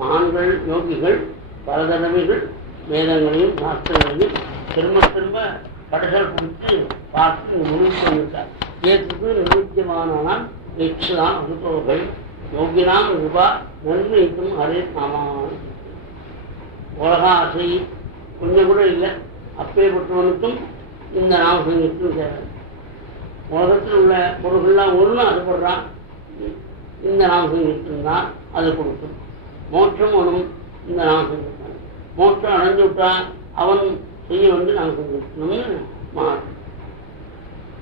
மகான்கள் யோகிகள் பல தடவைகள் வேதங்களையும் சாஸ்திரங்களையும் திரும்ப திரும்ப கடைகள் கொடுத்து பார்த்து முடிவு பண்ணியிருக்கார். ஏற்றுக்கு நிருத்தியமானால் நிச்சதான் அனுபவங்கள் யோகினாம் ரூபா நன்மைக்கும் ஹரே நாமான. உலக ஆசை கொஞ்சம் கூட இல்லை. அப்பேற்பட்டவனுக்கும் இந்த நாமசங்கத்துக்கும் தேவை. உலகத்தில் உள்ள பொருள்கள்லாம் ஒன்று அதுபடுறான். இந்த நாமசங்கத்தும் தான் அது கொடுக்கும். மோட்சம் ஒன்றும் இந்த நாமசங்கத்தான். மோட்சம் அடைஞ்சு விட்டான் அவன் செய்ய வந்து நாமசங்கம்னு மாறும்.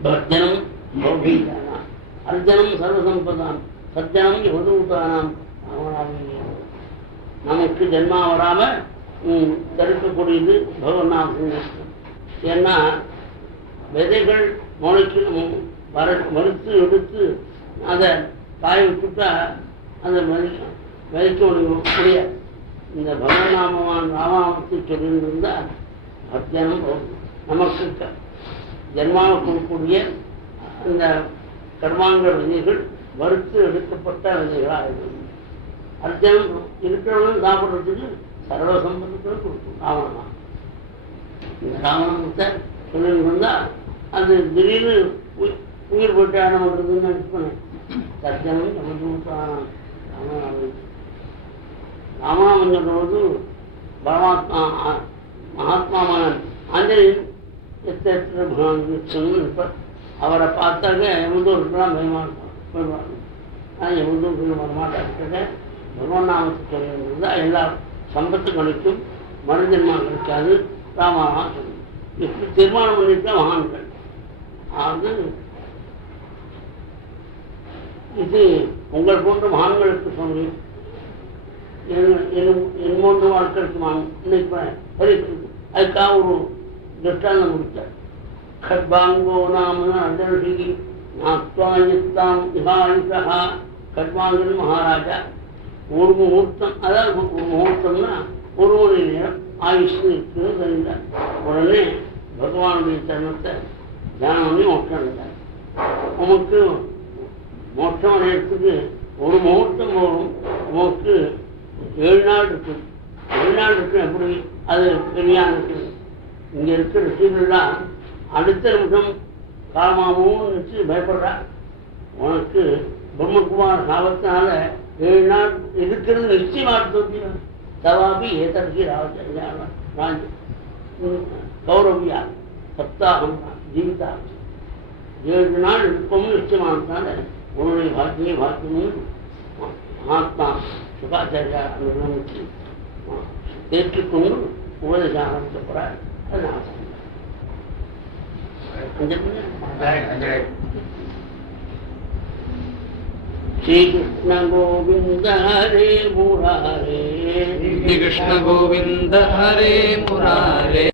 பர்ஜனம் பௌபீகானா அர்ஜனம் சர்வசம்பதான் சஜ்ஜனம் எவதூட்டானாம். நமக்கு ஜென்மா வராமல் தடுக்கக்கூடியது பகவன்னாமசங்கம். ஏன்னா விதைகள் முளைக்கு மறுத்து எடுத்து அதை காய விட்டுட்டா அதை விதைக்க முடியாது. இந்த பகவநாமமான நாமாவத்தை சொல்லியிருந்தால் அத்தியானம் நமக்கு ஜென்மாவை கொடுக்கக்கூடிய அந்த கர்மாங்க விதைகள் வறுத்து எடுக்கப்பட்ட விதைகளாக இருக்கும். அர்ஜனம் இருக்கிறவங்களும் சாப்பிட்றதுக்கு சர்வ சம்பத்துக்களை கொடுக்கும் ராவணம். இந்த ராவணத்தை சொல்லிட்டு வந்தால் அது திடீர்னு உயிர் போட்டு ஆனம் பண்ணுறதுன்னு நினைச்சுக்கணும். சர்ஜனம் சமத்துவத்தான ராமநாமன் சொல்றது பரமாத்மா மகாத்மாவான ஆஞ்சநேயன் எத்தனை பகவான் இருப்பார். அவரை பார்த்தாக்க எவ்வளோருக்கெல்லாம் பயமா இருக்கும். ஆனால் எவ்வளோ வரமாட்டாங்க. பகவான் நாமத்தை சொல்லியிருந்தா எல்லா சம்பத்து கிடைக்கும், மறுஜன்மா கிடைக்காது. ராமாவா சொல்லணும். இப்படி தீர்மானம் பண்ணியிருக்க மகான்கள். அது இது உங்கள் போன்ற மகான்களுக்கு சொல்லி என் போன்ற வாழ்க்கைக்கு இன்னைக்கு அதுக்காக ஒரு திருஷ்டாந்தம் முடித்தார். खड्बांगो नाम अर्जुन नास्वायुक्ताम इहायुषः खड्बांगन महाराजा ஒரு முகூர்த்தம், அதாவது ஒரு முகூர்த்தம்னா ஒரு மணி நேரம் ஆயுஷ் இருக்குன்னு தெரிந்தார். உடனே பகவானுடைய தருணத்தை தியானம் பண்ணி மோட்சம் அடைந்தார். உமக்கு மோட்சம் அடையிறதுக்கு ஒரு முகூர்த்தம் போகும். உமக்கு 7 நாள் இருக்கு. 7 நாள் இருக்கு. எப்படி அது பெரியா இருக்கு. இங்க இருக்கிற ரிஷிகள்லாம் அடுத்த நிமிஷம் காலமாகவும் நினச்சி பயப்படுறா. உனக்கு பிரம்மகுமார் சாபத்தினால 7 நாள் இருக்கிறது நிச்சயமாக தோற்றிடும். தவாபி ஏதர்கி கௌரவியா சப்தாகம் ஜீவிதா 7 நாள் இருப்போம்னு நிச்சயமானதுனால உன்னுடைய பாக்கியம்னு மகாத்மா சுகாச்சாரியா நிறுவனத்தை ஏற்றுக்கொண்டு உபதேசம் ஆரம்பிக்க போறார். அது நான் श्री कृष्ण गोविंद हरे मुरारे, श्री कृष्ण गोविंद हरे मुरारे।